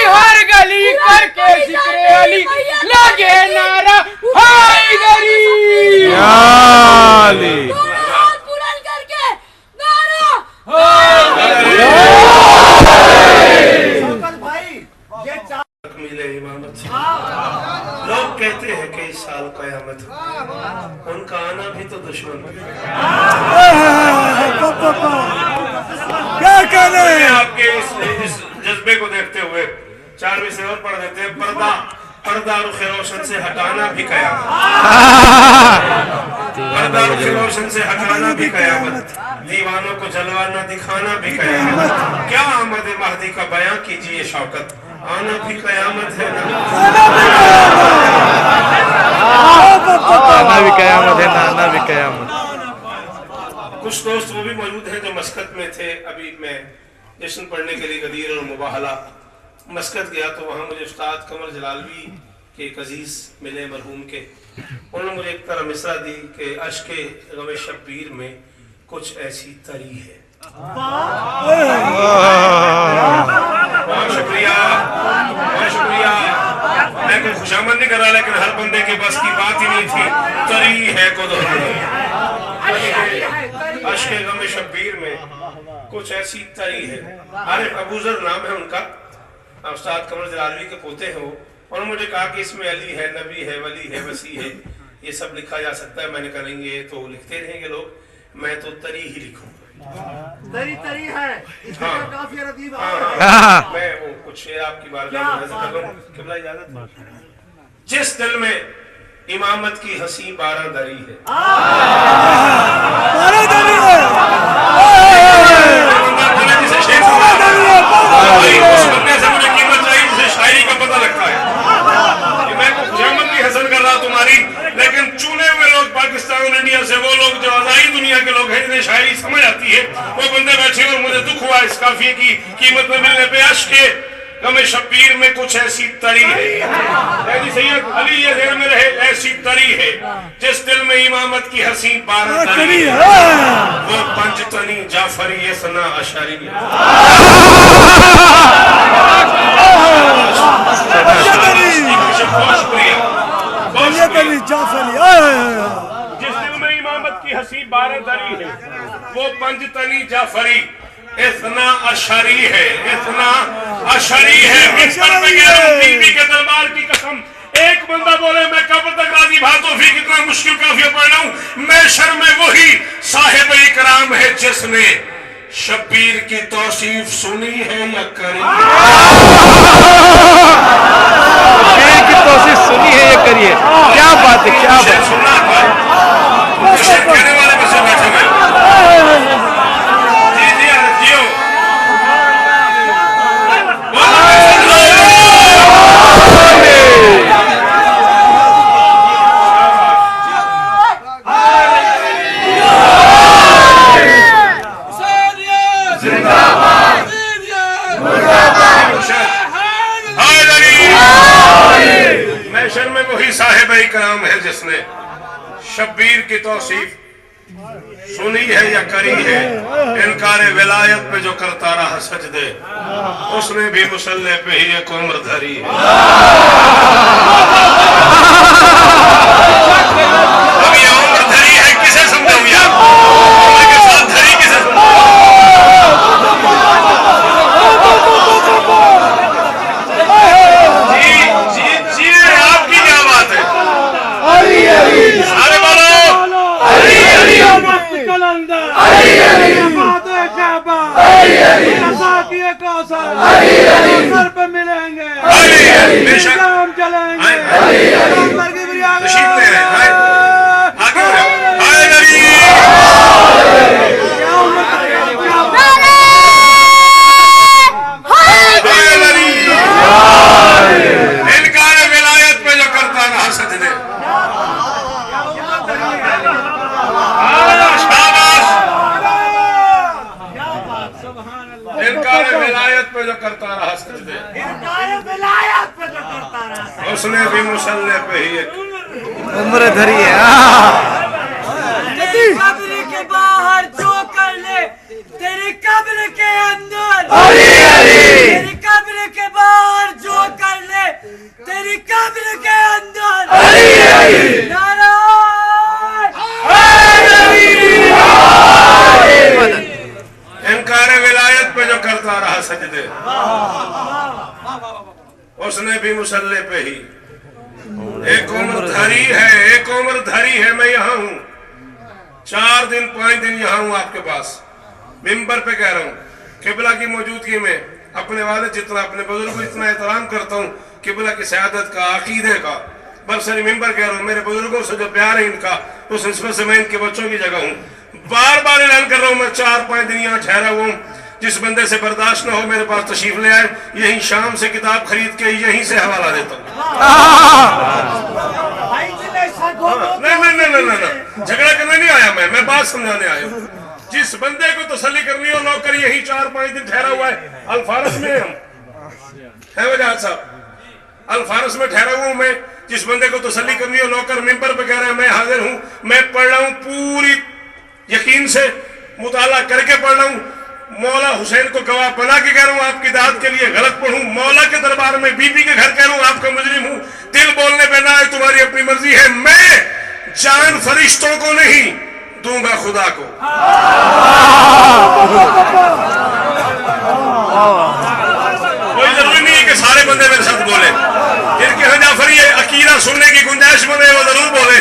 हर गली करके जिक्र अली लगे नारा हाय गरी। आली हाथ बुलंद करके नारा मिले इमामत। लोग कहते हैं कि इस साल कयामत है, उनका आना भी तो दुश्मन है। क्या कहने हैं आपके इस जज्बे को देखते हुए 4वीं से और पढ़ देते हैं, पर्दा रुख रोशन से हटाना भी कयामत, पर्दा रुख रोशन से हटाना भी कयामत, दीवानों को जलवाना दिखाना भी कयामत, क्या आमद महदी का बयां कीजिए शौकत, आना भी कयामत है ना, आना भी कयामत है ना, आना भी कयामत। कुछ दोस्त वो भी मौजूद हैं जो मस्कत में थे। अभी मैं जश्न पढ़ने के लिए गदीर और मुबाहला मस्कत गया तो वहाँ मुझे उस्ताद कमर जलालवी के एक अजीज मिले मरहूम के। उन्होंने मुझे एक तरह मिसरा दी कि अश्के गमे शब्बीर में कुछ ऐसी तरी है। बहुत शुक्रिया, बहुत शुक्रिया। मैं कोई खुशामद नहीं कर रहा, लेकिन हर बंदे के बस की बात ही नहीं थी। तरी है को दोहराना, अश्के गमे शब्बीर में कुछ ऐसी तरी है। आरिफ अबूजर नाम है उनका, उस्ताद कमर जलालवी के पोते हैं वो। उन्होंने मुझे कहा कि इसमें अली है, नबी है, वली है, वसी है, ये सब लिखा जा सकता है। मैंने कहा नहीं, ये तो लिखते रहेंगे लोग, मैं तो तरी ही लिखूंगा। तरी तरी है हाँ। काफी रदीब मैं वो कुछ शेर आपकी बारगाह में अर्ज कर लूं, क़िबला इजाज़त। जिस दिल में इमामत की हंसी बारादरी है, उस बंदे से मुझे कीमत चाहिए जिसे शायरी का पता लगता है। मैं को खुशामद नहीं हसन कर रहा तुम्हारी, लेकिन चुने हुए लोग पाकिस्तान और इंडिया से, वो लोग जो आजादी दुनिया के लोग हैं जिन्हें शायरी समझ आती है, वो बंदे बैठे और मुझे दुख हुआ इस काफिये की कीमत में मिलने पे। अश्के गमे शब्बीर में कुछ ऐसी तरी है, सैयद अली ये जेल में रहे, ऐसी तरी है जिस दिल में इमामत की हंसी बारादरी है, वो पंजतनी जाफरी ये सना अशारी है। बहुत शुक्रिया, बहुत शुक्रिया। जिस दिल में इमामत की हंसी बारादरी है, वो पंजतनी जाफरी इतना अशरी है, इतना अशरी है। मिंबर पे गया बीबी के दरबार की कसम, एक बंदा बोले मैं कब तक राजी भातों भी कितना मुश्किल काफिया पढ़ रहा हूं। मैं शर्म वही साहिब इकराम है जिसने शब्बीर की तौसीफ सुनी है या करी है। शब्बीर की तौसीफ सुनी है या करिए। क्या बात है, क्या बात है। सुना था कहने वाले में से बैठा मैं। जी जी जियो महशर में वही साहिब इकराम है जिसने शब्बीर की तौसीफ सुनी है या करी है। इनकार विलायत पे जो करता रहा सजदे, उसने भी मुसल्ले पे ही एक उम्र धरी है। अब ये उम्र धरी है किसे समझाऊं यार, उम्र के साथ धरी किसे समझाऊं। आपकी क्या बात है? सारे बोलो पे मिलेंगे, बेशक चलेंगे, तशरीफ ले रहे हैं। आगे बढ़ो। हाय नबी। हाय नबी। इनकार विलायत पे जो करता रहा सजदे, इनकार विलायत पे जो करता रहा सजदे, उसने भी मुसल्ले पे ही एक उम्र धरी है। तेरी कब्र के बाहर जो कर ले, तेरी कब्र के अंदर, तेरी कब्र के बाहर जो कर ले, तेरी कब्र के अंदर नारायण सजदे, उसने भी मुसल्ले पे ही। एक उम्र धरी है, एक उम्र धरी है, मैं यहाँ हूँ 4 दिन 5 दिन यहाँ हूँ आपके पास, मिंबर पे कह रहा हूँ, किबला की मौजूदगी में अपने वाले जितना अपने बुजुर्ग को इतना एहतराम करता हूँ, किबला की सयादत का, अकीदे का, बरसरी मिंबर कह रहा हूँ, मेरे बुजुर्गों से जो प्यार है इनका, उस निस्बत से मैं इनके बच्चों की जगह हूँ। बार बार ऐलान कर रहा हूँ, मैं 4-5 दिन यहाँ ठहरा हुआ हूँ, जिस बंदे से बर्दाश्त न हो मेरे पास तशरीफ ले आए, यहीं शाम से किताब खरीद के यहीं से हवाला देता हूँ। नहीं, झगड़ा करने नहीं आया मैं बात समझाने आया हूँ। जिस बंदे को तसल्ली करनी हो नौकर यहीं 4-5 दिन ठहरा हुआ है। अल्फारस में हम है वजाहत साहब, अल्फारस में ठहरा हुआ हूँ मैं, जिस बंदे को तसल्ली करनी हो नौकर मिंबर पे कह रहा है मैं हाजिर हूँ, मैं पढ़ रहा हूँ पूरी यकीन से, मुताला करके पढ़ रहा हूँ, मौला हुसैन को गवाह बना के कह रहा हूँ, आपकी दाद के लिए गलत पढ़ूं, मौला के दरबार में बीबी के घर कह रहा हूँ आपका मुजरिम हूँ, दिल बोलने पे ना है, तुम्हारी अपनी मर्जी है, मैं जान फरिश्तों को नहीं दूंगा खुदा को। कोई जरूरी नहीं है कि सारे बंदे मेरे साथ बोले, जिनके यहाँ जाफरी अकीदा सुनने की गुंजाइश बने वो जरूर बोले।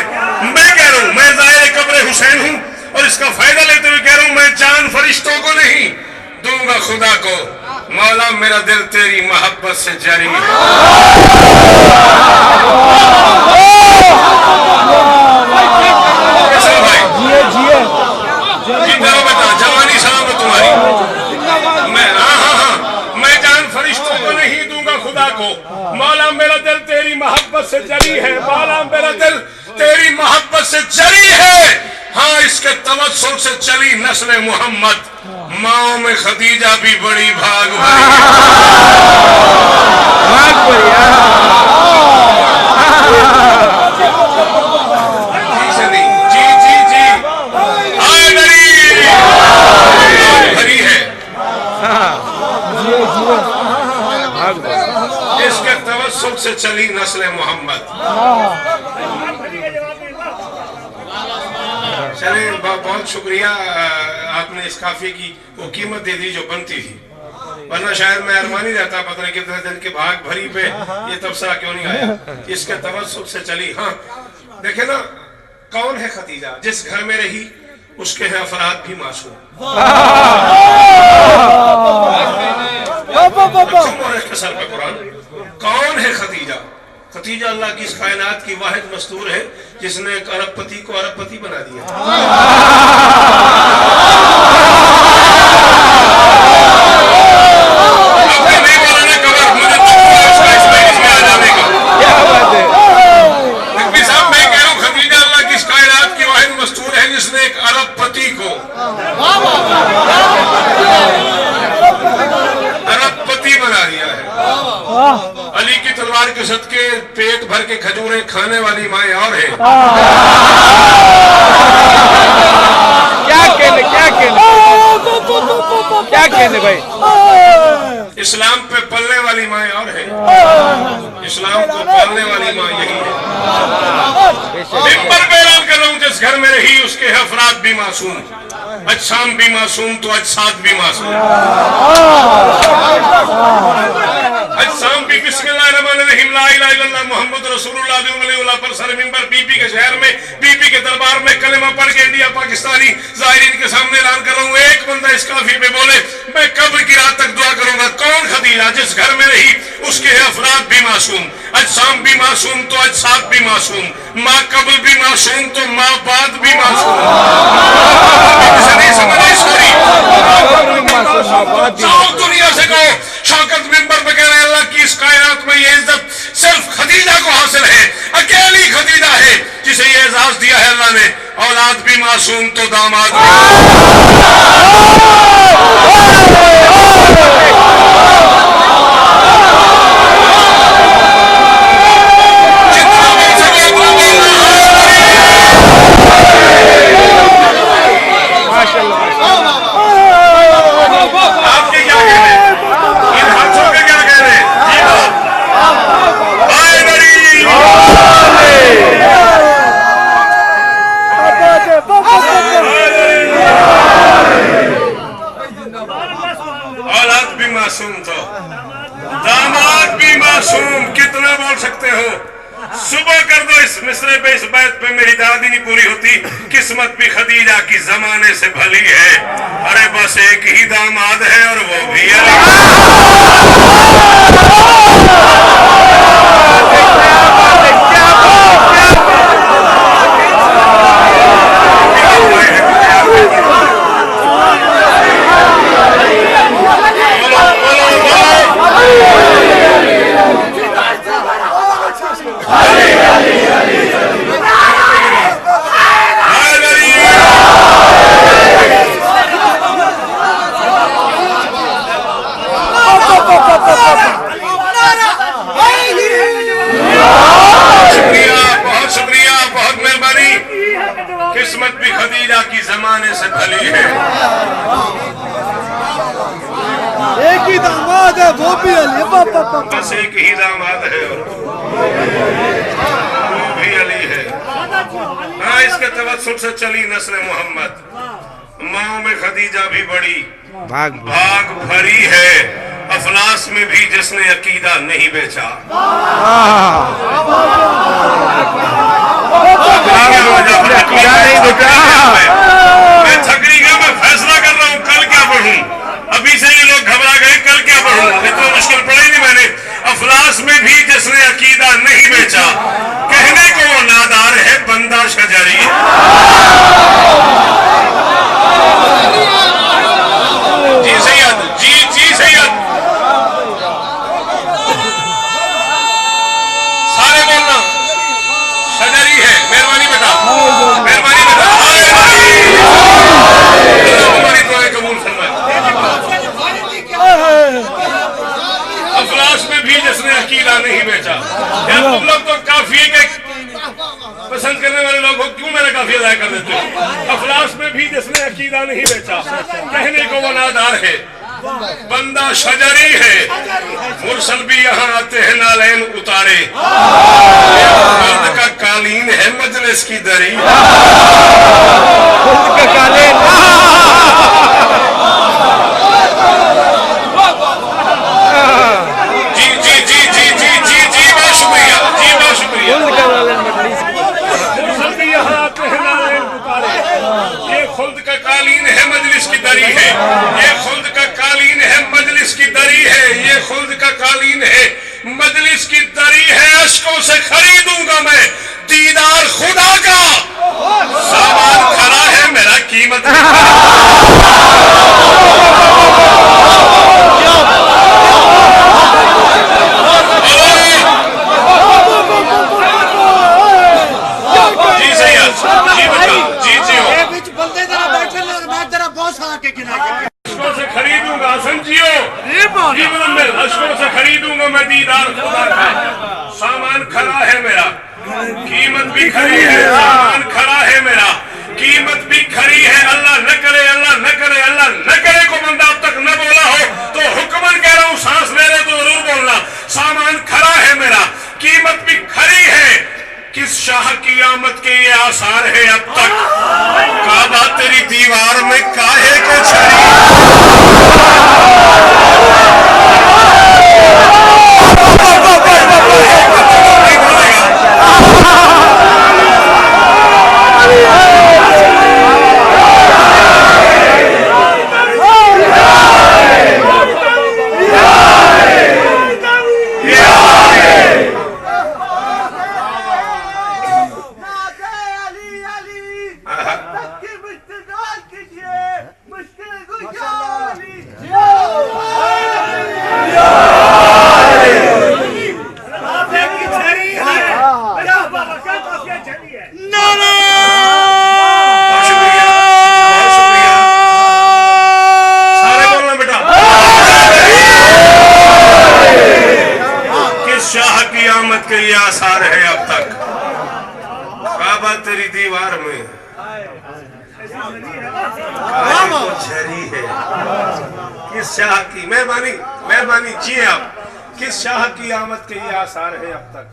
मैं कह रहा हूँ मैं ज़ाहिर कब्र हुसैन हूँ और इसका फायदा लेते हुए कह रहा हूँ मैं जान फरिश्तों को नहीं दूंगा खुदा को। मौला मेरा दिल तेरी मोहब्बत से जारी है। बेटा जवानी सलामत तुम्हारी। मैं जान फरिश्तों को नहीं दूंगा खुदा को। मौला मेरा दिल तेरी मोहब्बत से जरी है, मौला मेरा दिल तेरी मोहब्बत से जरी है। हाँ इसके तवस्सुल से चली नस्ल मोहम्मद, माओ में खदीजा भी बड़ी भाग भरी है। इसके तवस्सुल से चली नस्ल मोहम्मद। चले बहुत शुक्रिया, आपने इस काफी की वो कीमत दे दी जो बनती थी, वरना शायद मैं अरमानी रहता पता नहीं कितने दिन के भाग भरी पे ये तबसरा क्यों नहीं आया। इसके तवस्सुल से चली। हाँ देखे ना कौन है खदीजा, जिस घर में रही उसके हैं अफराद भी मासूम। के सर पे कुरान कौन है खदीजा? खदीजा अल्लाह की इस कायनात की वाहिद मस्तूर है जिसने एक अरबपति को अरबपति बना दिया। नहीं बोला ना कबर, मुझे तो इसमें आ जाने का। साहब मैं कह रहा हूँ खदीजा अल्लाह की इस कायनात की वाहिद मस्तूर है जिसने एक अरबपति को अरबपति बना दिया है। अली की तलवार के सदके पेट भर के खजूरें खाने वाली माएं और है। क्या कहने भाई, इस्लाम पे पलने वाली माएं और है। इस्लाम को पालने वाली माँ यही है। मिंबर पे ऐलान कर रहा हूँ जिस घर में रही उसके अफराद भी मासूम, अजसाम भी मासूम तो अजसाद भी मासूम। अजसाम भी बिस्मिल्लाहिर्रहमानिर्रहीम ला इलाहा इल्लल्लाह मुहम्मद रसूलुल्लाह पर सर मिंबर बीबी के शहर में बीबी के दरबार में कलेमा पढ़ के इंडिया पाकिस्तानी ज़ाहिरीन के सामने ऐलान कर रहा हूँ। एक बंदा इस काफी में बोले मैं कब्र की रात तक दुआ करूंगा। कौन खदीजा? जिस घर में रही उसके अफराद भी मासूम, अजसाम भी मासूम तो अजसाद भी मासूम, माँ कब्र भी मासूम तो माँ बाद भी मासूम। दुनिया से कहो शौकत मिंबर पे कह रहे हैं अल्लाह की इस कायनात में ये इज्जत सिर्फ खदीजा को हासिल है। अकेली खदीजा है जिसे ये एजाज दिया है अल्लाह ने। औलाद भी मासूम तो दामाद मासूम तो दामाद भी मासूम, कितना बोल सकते हो? सुबह कर दो इस मिसरे पे, इस बैत पे मेरी दादी नहीं पूरी होती। किस्मत भी खदीजा की जमाने से भली है। अरे बस एक ही दामाद है और वो भी किस्मत भी खदीजा की जमाने से भली है। एक ही दामाद है, वो भी अली। बस एक ही दामाद है और वो भी अली है। हाँ, इसके तवस्सुल से चली नस्ल मोहम्मद। माओ में खदीजा भी बड़ी भाग भरी है। अफलास में भी जिसने अकीदा नहीं बेचा। मैं थकरी गया, मैं फैसला कर रहा हूँ कल क्या पढ़ूं। अभी से ये लोग घबरा गए, कल क्या पढ़ूं। इतना मुश्किल पढ़ा ही नहीं मैंने। अफलास में भी जिसने अकीदा नहीं बेचा, कहने को वो नादार है, बंदा शजरी। जी सैयद, जी सैयद, सारे बोलना शजरी है। मेहरबानी बेटा, मेहरबानी बेटा, हमारी दुआएं कबूल फरमाए। अफलास में भी जिसने अकीदा नहीं बेचा। यार तुम लोग तो काफिए के पसंद करने वाले लोग हो, क्यों मेरा काफिया अदा कर देते हो? अफलास में भी जिसने अकीदा नहीं बेचा, कहने को वो नादार है, बंदा शजरी है। मुरसल भी यहाँ आते हैं नालैन उतारे। मर्द का कालीन है मजलिस की दरी। जी जी जी जी जी जी जी बहुत शुक्रिया, जी बहुत शुक्रिया। मुरसल भी यहाँ आते हैं नालैन उतारे। ये खुल्द का कालीन है मजलिस की दरी है। ये खुल्द का कालीन है मजलिस की दरी है। ये खुल्द का कालीन है मजलिस की दरी है। अश्कों से खरीदूंगा मैं दीदार खुदा का। सामान खरा है मेरा, कीमत जी सैयद, जी बच्चा, जी जी हो। बंदे जरा बैठे ना, मैं जरा बहुत सारा के किनारे से खरीदूंगा, समझियो जीवन में अश्कों से खरीदूंगा मैं दीदार खुदा का। सामान खरा है मेरा, कीमत भी खरी है। सामान खरा है मेरा, कीमत भी खरी है। अल्लाह न करे, अल्लाह न करे, अल्लाह न करे को बंदा अब तक न बोला हो तो हुक्मन कह रहा हूँ, सांस ले रहे तो जरूर बोलना। सामान खरा है मेरा, कीमत भी खरी है। किस शाह की आमद के ये आसार है अब तक? काबा तेरी दीवार में काहे को छड़ी। के ये आसार है अब तक। काबा तेरी दीवार में झरी है। किस शाह की मेहरबानी, मेहरबानी जी आप, किस शाह की आमद के ये आसार है अब तक?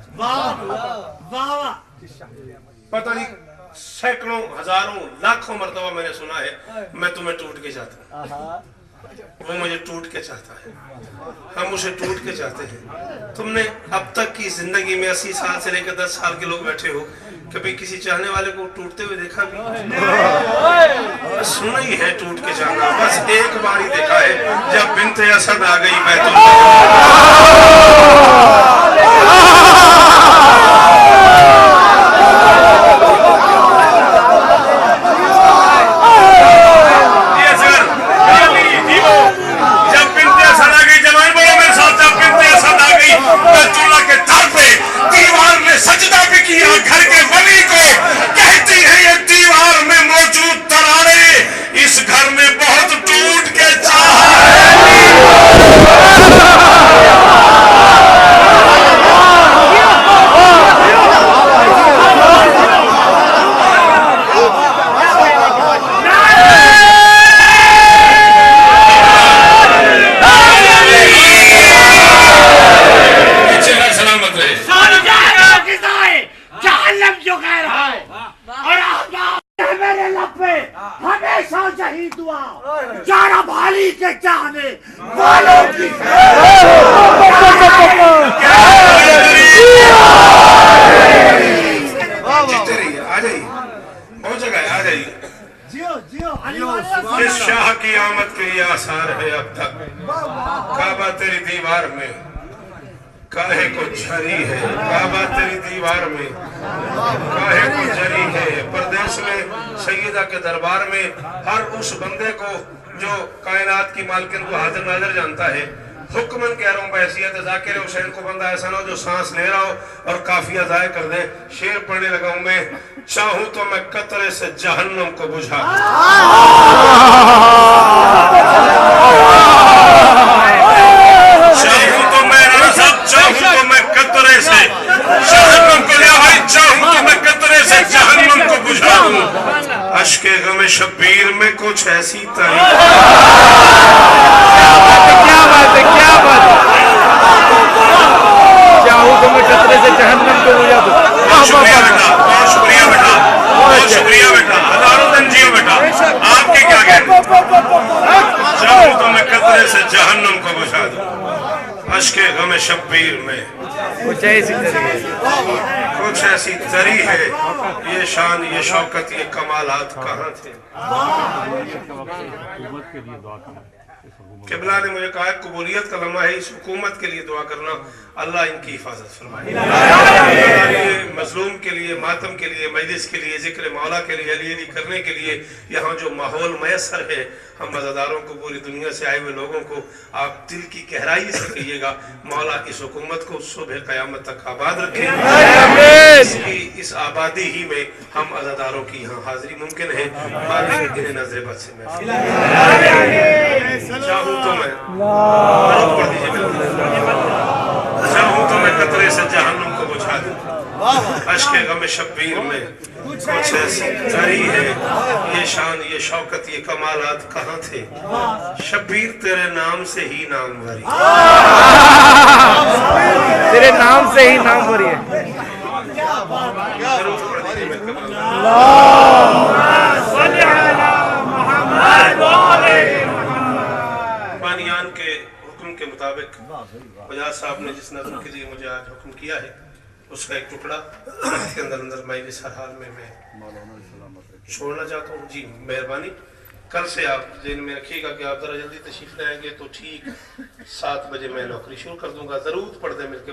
पता नहीं सैकड़ों हजारों लाखों मरतबा मैंने सुना है। मैं तुम्हें टूट के जाता हूँ। वो मुझे टूट के चाहता है, हम उसे टूट के चाहते हैं। तुमने अब तक की जिंदगी में 80 साल से लेकर 10 साल के लोग बैठे हो, कभी किसी चाहने वाले को टूटते हुए देखा भी? बस सुना ही है टूट के जाना, बस एक बार ही देखा है जब बिन्ते असद आ गई बैतुल। इस शाह की आमद के ये आसार है अब तक, काबा तेरी दीवार में काहे को झरी है, काबा तेरी दीवार में काहे को झरी है। परदेश में सैयदा के दरबार में हर उस बंदे को जो कायनात की मालकिन को हाजिर नाज़िर जानता है, हुक्मन कह रहा हूँ बहैसियत ज़ाकिर हुसैन को, बंदा ऐसा ना हो जो सांस ले रहा हो और काफिया ज़ाय कर दे। शेर पढ़ने लगा हूँ मैं, चाहूं तो मैं कतरे से जहन्नम को बुझा दूं, चाहूं तो मैं कतरे से जहन्नम को, भाई चाहूं तो मैं कतरे से जहन्नम को बुझा दूं। अश्के गमे शब्बीर में कुछ ऐसी तारीफ, क्या बात है, क्या बात है। चाहूं तो मैं कतरे से जहन्नम को बुझा दूं। शुक्रिया बेटा, बहुत शुक्रिया बेटा, बहुत शुक्रिया बेटा, हजारों दिन जियो बेटा, आपके क्या कहने। चाहूं तो मैं कतरे से जहन्नम को बुझा दूं, अश्के गमे शब्बीर में कुछ ऐसी तरी है, ये शान ये शौकत ये कमालात कहाँ थे। किबला ने मुझे कहा कबूलियत का लम्हा है, इस हुकूमत के लिए दुआ करना, अल्लाह इनकी हिफाजत फरमाए। मजलूम के लिए, मातम के लिए, मजलिस के लिए, जिक्र मौला के लिए, अली करने के लिए यहाँ जो माहौल मैसर है, हम मज़ादारों को, पूरी दुनिया से आए हुए लोगों को आप दिल की गहराई से कहिएगा, मौला इस हुकूमत को सुबह क़यामत तक आबाद रखे। इस आबादी ही में हम अज़ादारों की यहाँ हाजिरी मुमकिन है। नजर बद से चाहूं तो मैं कतरे से जहन्नुम को बुझा दूं, अश्के गमे शब्बीर में कुछ ऐसी तरी है, ये शान ये शौकत ये कमालात कहाँ थे। शब्बीर तेरे नाम से ही नामवरी, तेरे नाम से ही नामवरी है। बानियान के हुक्म के मुताबिक बजाज साहब ने जिस नज़म के लिए मुझे आज हुक्म किया है, उसका एक टुकड़ा के अंदर मजलिस हर हाल में मैं छोड़ना चाहता हूँ। जी मेहरबानी, कल से आप जेल में रखिएगा कि आप जरा जल्दी तशरीफ ले आएंगे तो ठीक 7 बजे मैं नौकरी शुरू कर दूंगा। जरूर पढ़ते मिलकर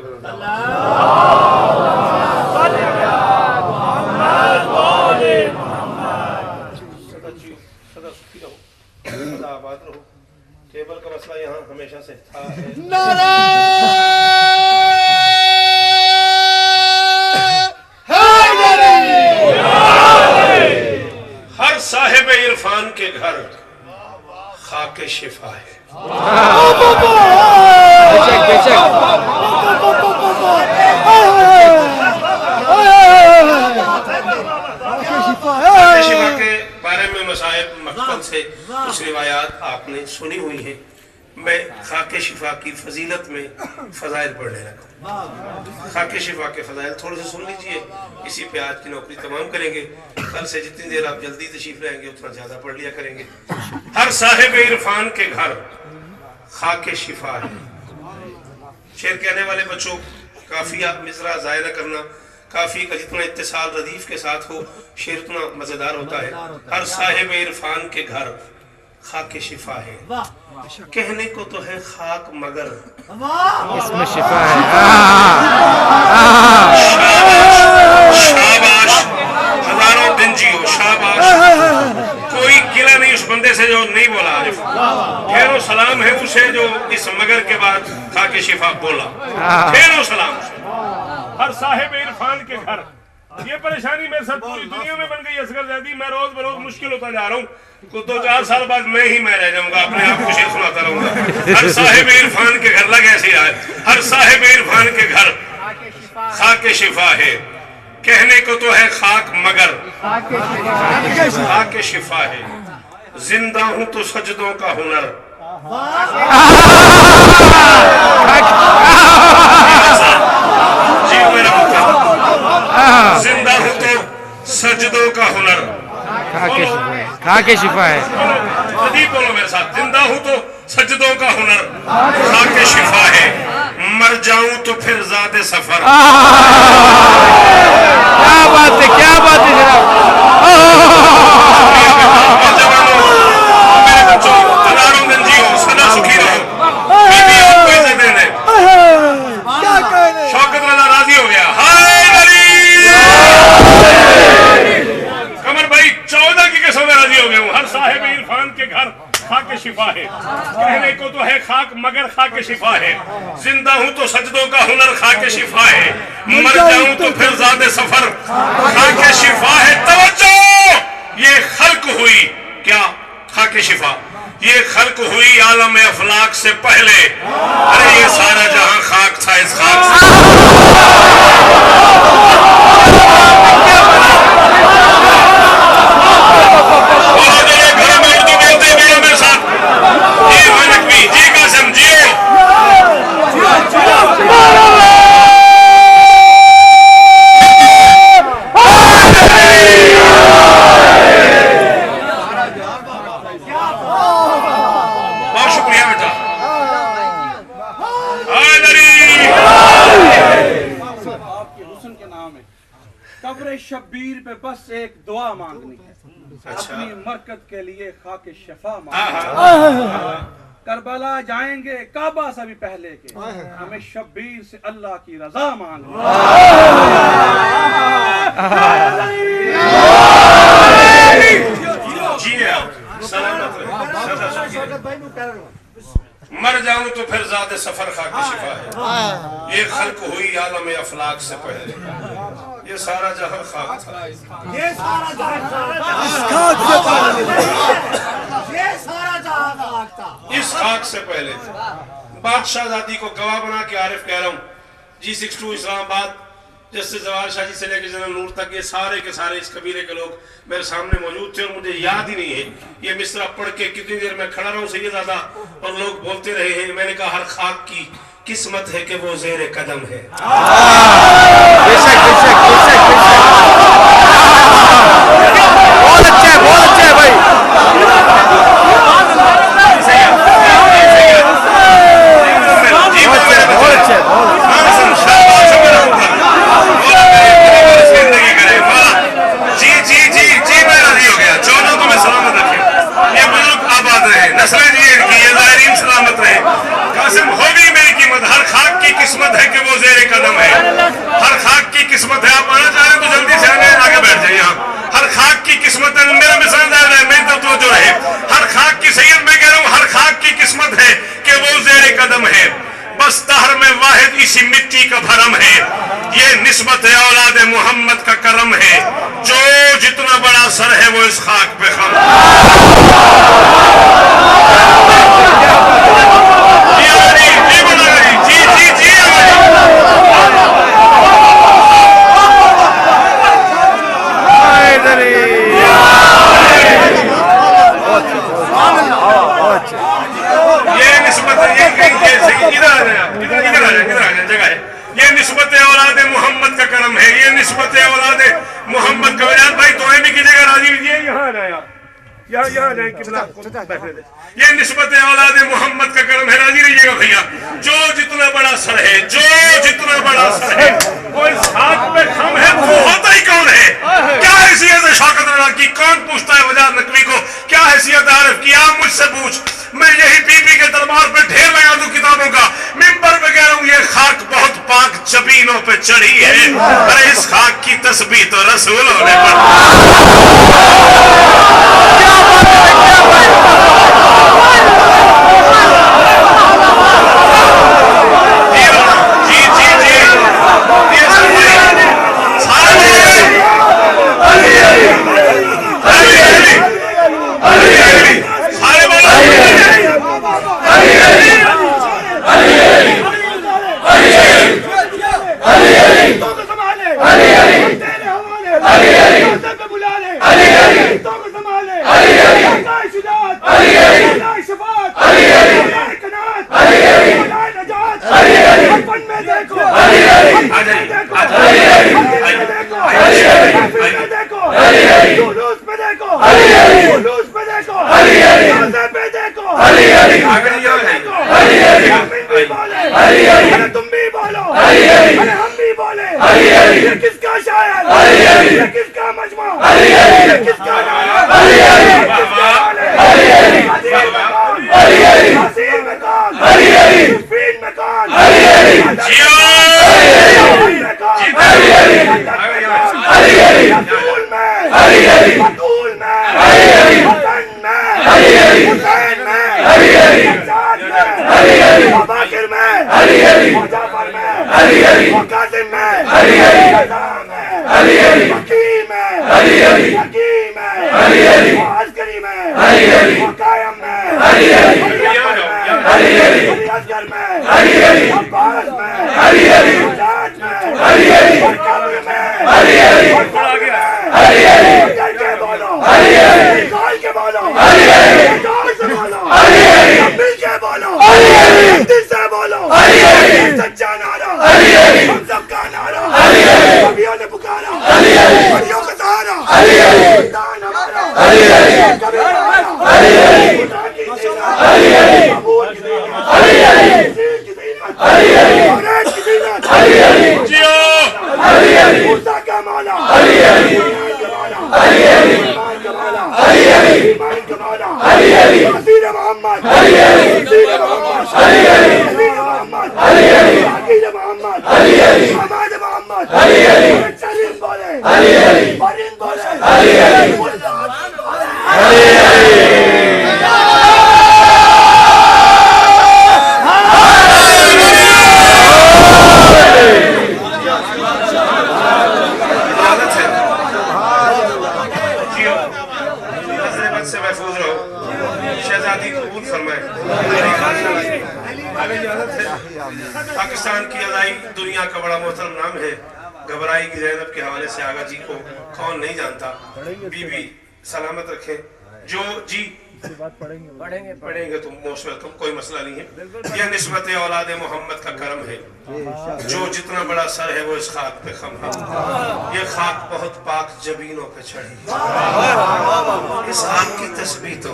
आबाद रहो। केबल का मसला यहाँ हमेशा से था। हर साहिब इरफान के घर खाके शिफा है। शिफा के बारे में मसाइब मकतल से कुछ रिवायात आपने सुनी हुई हैं, मैं खाके शिफा की फजीलत में फजाइल पढ़ने लगा। खाके शिफा के फजाइल थोड़े से सुन लीजिए, इसी पे आज की नौकरी तमाम करेंगे। कल से जितनी देर आप जल्दी तशरीफ लाएंगे उतना ज्यादा पढ़ लिया करेंगे। हर साहिब इरफान के घर खाके शिफा है। शेर कहने वाले बच्चों, काफिया मिसरा ज़ाया न करना, काफी का जितना इत्तिसाल रदीफ के साथ हो शेर उतना मजेदार होता है। हर साहिब इरफान के घर खाके शिफा है, कहने को तो है खाक मगर इसमें शिफा है। शाबाश, हजारों दिन जियो, शाबाश। कोई गिला नहीं उस बंदे से जो नहीं बोला आरिफ। खैरो सलाम है उसे जो इस मगर के बाद खाके शिफा बोला। खैरो सलाम। हर साहिब इरफान के घर, ये परेशानी मेरे साथ पूरी दुनिया में बन गई असगर ज़ैदी। मैं रोज बरोज मुश्किल होता जा रहा हूँ। तो 2-4 साल बाद मैं ही मैं रह जाऊंगा, अपने आप को शेर सुनाता रहूंगा। हर साहिब इरफान के घर, लगे ऐसे आए, हर साहिब इरफान के घर खाके शिफा है, कहने को तो है खाक मगर खाके शिफा है। जिंदा हूं तो सजदों का हुनर, जी मेरा पुत्र, जिंदा हूं तो सजदों का हुनर। खाके शिफा है। बोलो मेरे साथ, जिंदा हूं तो सजदों का हुनर, खाके शिफा है। मर जाऊं तो फिर ज़ाते सफर। क्या बात है, क्या बात है जनाब। मेरे बच्चों, हजारों दिन जियो, सदा सुखी रहो। बीवी आपको इज्जत देने। क्या कहने? शौकत रज़ा राजी हो गया। हाय अली। कमर भाई 14 की कसम में राजी हो गया हूँ। हर साहिब इरफान के घर खाके शिफा है, कहने को तो है खाक मगर खाके शिफा है। जिंदा हूं तो सजदों का हुनर, खाके शिफा है। मर जाऊं तो फिर ज़ाते सफर, खाके शिफा है। तवज्जो, ये खल्क हुई क्या खाके शिफा, ये खल्क हुई आलम अफलाक से पहले। अरे ये सारा जहां खाक था, इस खाक से शब्बीर पे बस एक दुआ मांगनी है। अपनी मरकत के लिए खाके शिफा मांगनी। करबला जाएंगे काबा से भी पहले के, हमें शब्बीर से अल्लाह की रजा मांगनी। मर जाऊं तो फिर ज़ाते सफर खाके शिफा है। ये खल्क हुई आलम अफलाक से पहले, ये सारा जहां खाक था, ये सारा जहां खाक था। इस खाक से पहले बादशाहजादी को गवाह बना के आरिफ कह रहा हूँ, G62 इस्लामाबाद जस्टिस जवाहर शाह जी से लेकर जनरल नूर तक, ये सारे के सारे इस कबीले के लोग मेरे सामने मौजूद थे और मुझे याद ही नहीं है ये मिसरा पढ़ के कितनी देर में खड़ा रहा हूँ सैयदादा, और लोग बोलते रहे हैं। मैंने कहा हर खाक की किस्मत है कि वो जेर कदम है। बेशक बेशक बेशक बेशक, बहुत अच्छा है, बहुत अच्छा है भाई। बहुत अच्छा जी जी जी जी मैं राजी हो गया। 14 को मैं सलामत रखे, ये बुजुर्ग आबाद रहे, नस्लें जी इनकी, ये ज़ायरीन सलामत रहे। कासिम होगी मेरी कीमत, हर खाक की किस्मत है कि वो ज़ेर कदम है। हर खाक की किस्मत है। आप आना चाह रहे तो जल्दी से आने, आगे बैठ जाइए। यहाँ हर खाक की किस्मत है। मेरा मिसाल है, मेरी तो जो रहे, हर खाक की सैयद मैं कह रहा हूँ, हर खाक की किस्मत है कि वो ज़ेर कदम है। बस तहर में वाहिद इसी मिट्टी का भरम है, ये निस्बत औलाद मोहम्मद का करम है। जो जितना बड़ा सर है वो इस खाक पे खम। जी जी जी ये निस्बत इधर आ जाए, इधर आ जाए, जगह है। ये निस्बत औलाद मोहम्मद का करम है, ये निस्बत औलाद मोहम्मद का। वजाद भाई तुम्हें भी कीजिएगा, राजी लीजिए, यहाँ आ जाए आप, यहाँ आ जाए, किबला बैठे दे। ये निस्बत औलाद मोहम्मद का करम है, राजी रहिएगा भैया। जो जितना बड़ा सर है, जो जितना बड़ा सर है, वो इस हाथ पे खम है, वो होता ही कौन है? क्या हैसियत है शौकत रजा की? कौन पूछता है वजाद नकवी को क्या हैसियत आरिफ की? आप मुझसे पूछ, मैं यही बीबी के दरबार पे ढेर लगा दूं किताबों का, मिंबर पे कह रहा हूं ये खाक बहुत पाक जबीनों पे चढ़ी है। अरे इस खाक की तस्बीह तो रसूलों ने तुम भी बोलो, अरे हम भी बोले, ये किसका शायर, ये किसका मजमा, ये किसका नारा, हसीन में कौन, फिर में कौन, बतूल में, बतूल में, हसन में, हुसैन में, सज्जाद में, बाकिर में, मुजफ्फर में, कासिम में, रज़ा में, हकीम में, हकीम में, अस्करी में, कायम में, असगर में, अब्बास में, मुजाद में, कब्र में, करके बोलो, निकाल के बोलो, जोर से बोलो, मिल के बोलो, दिल से बोलो, सच्चा नारा, हम सबका नारा, कवियों ने पुकारा, कवियों का सहारा, दान हमारा, कभी हमारा, खुदा की ज़िन्नत, महमूद की ज़िन्नत, सील की ज़िन्नत, औरत की ज़िन्नत, मूसा का मौला, ईमान का मौला, ईमान का मौला, ईमान का मौला, वसीर मोहम्मद, वसीर मोहम्मद, वसीर मोहम्मद, आकिर मोहम्मद, हमाद मोहम्मद, सलीम बोले, फरीद बोले, पाकिस्तान की अदाई दुनिया का बड़ा मोहतरम नाम है। घबराई की ज़ैनब के हवाले से आगा जी को कौन नहीं जानता। बीबी सलामत रखे। जो जी पढ़ेंगे तो मोस्ट वेलकम, कोई मसला नहीं है। यह निस्बत औलाद मोहम्मद का करम है। जो जितना बड़ा सर है वो इस खाक पे खम है। ये खाक बहुत पाक जबीनों पे चढ़ी, इस खाक की तस्बीह तो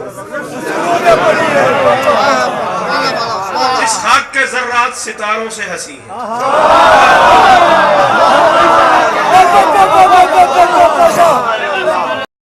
इस खाक के जर्रात सितारों से हंसी है।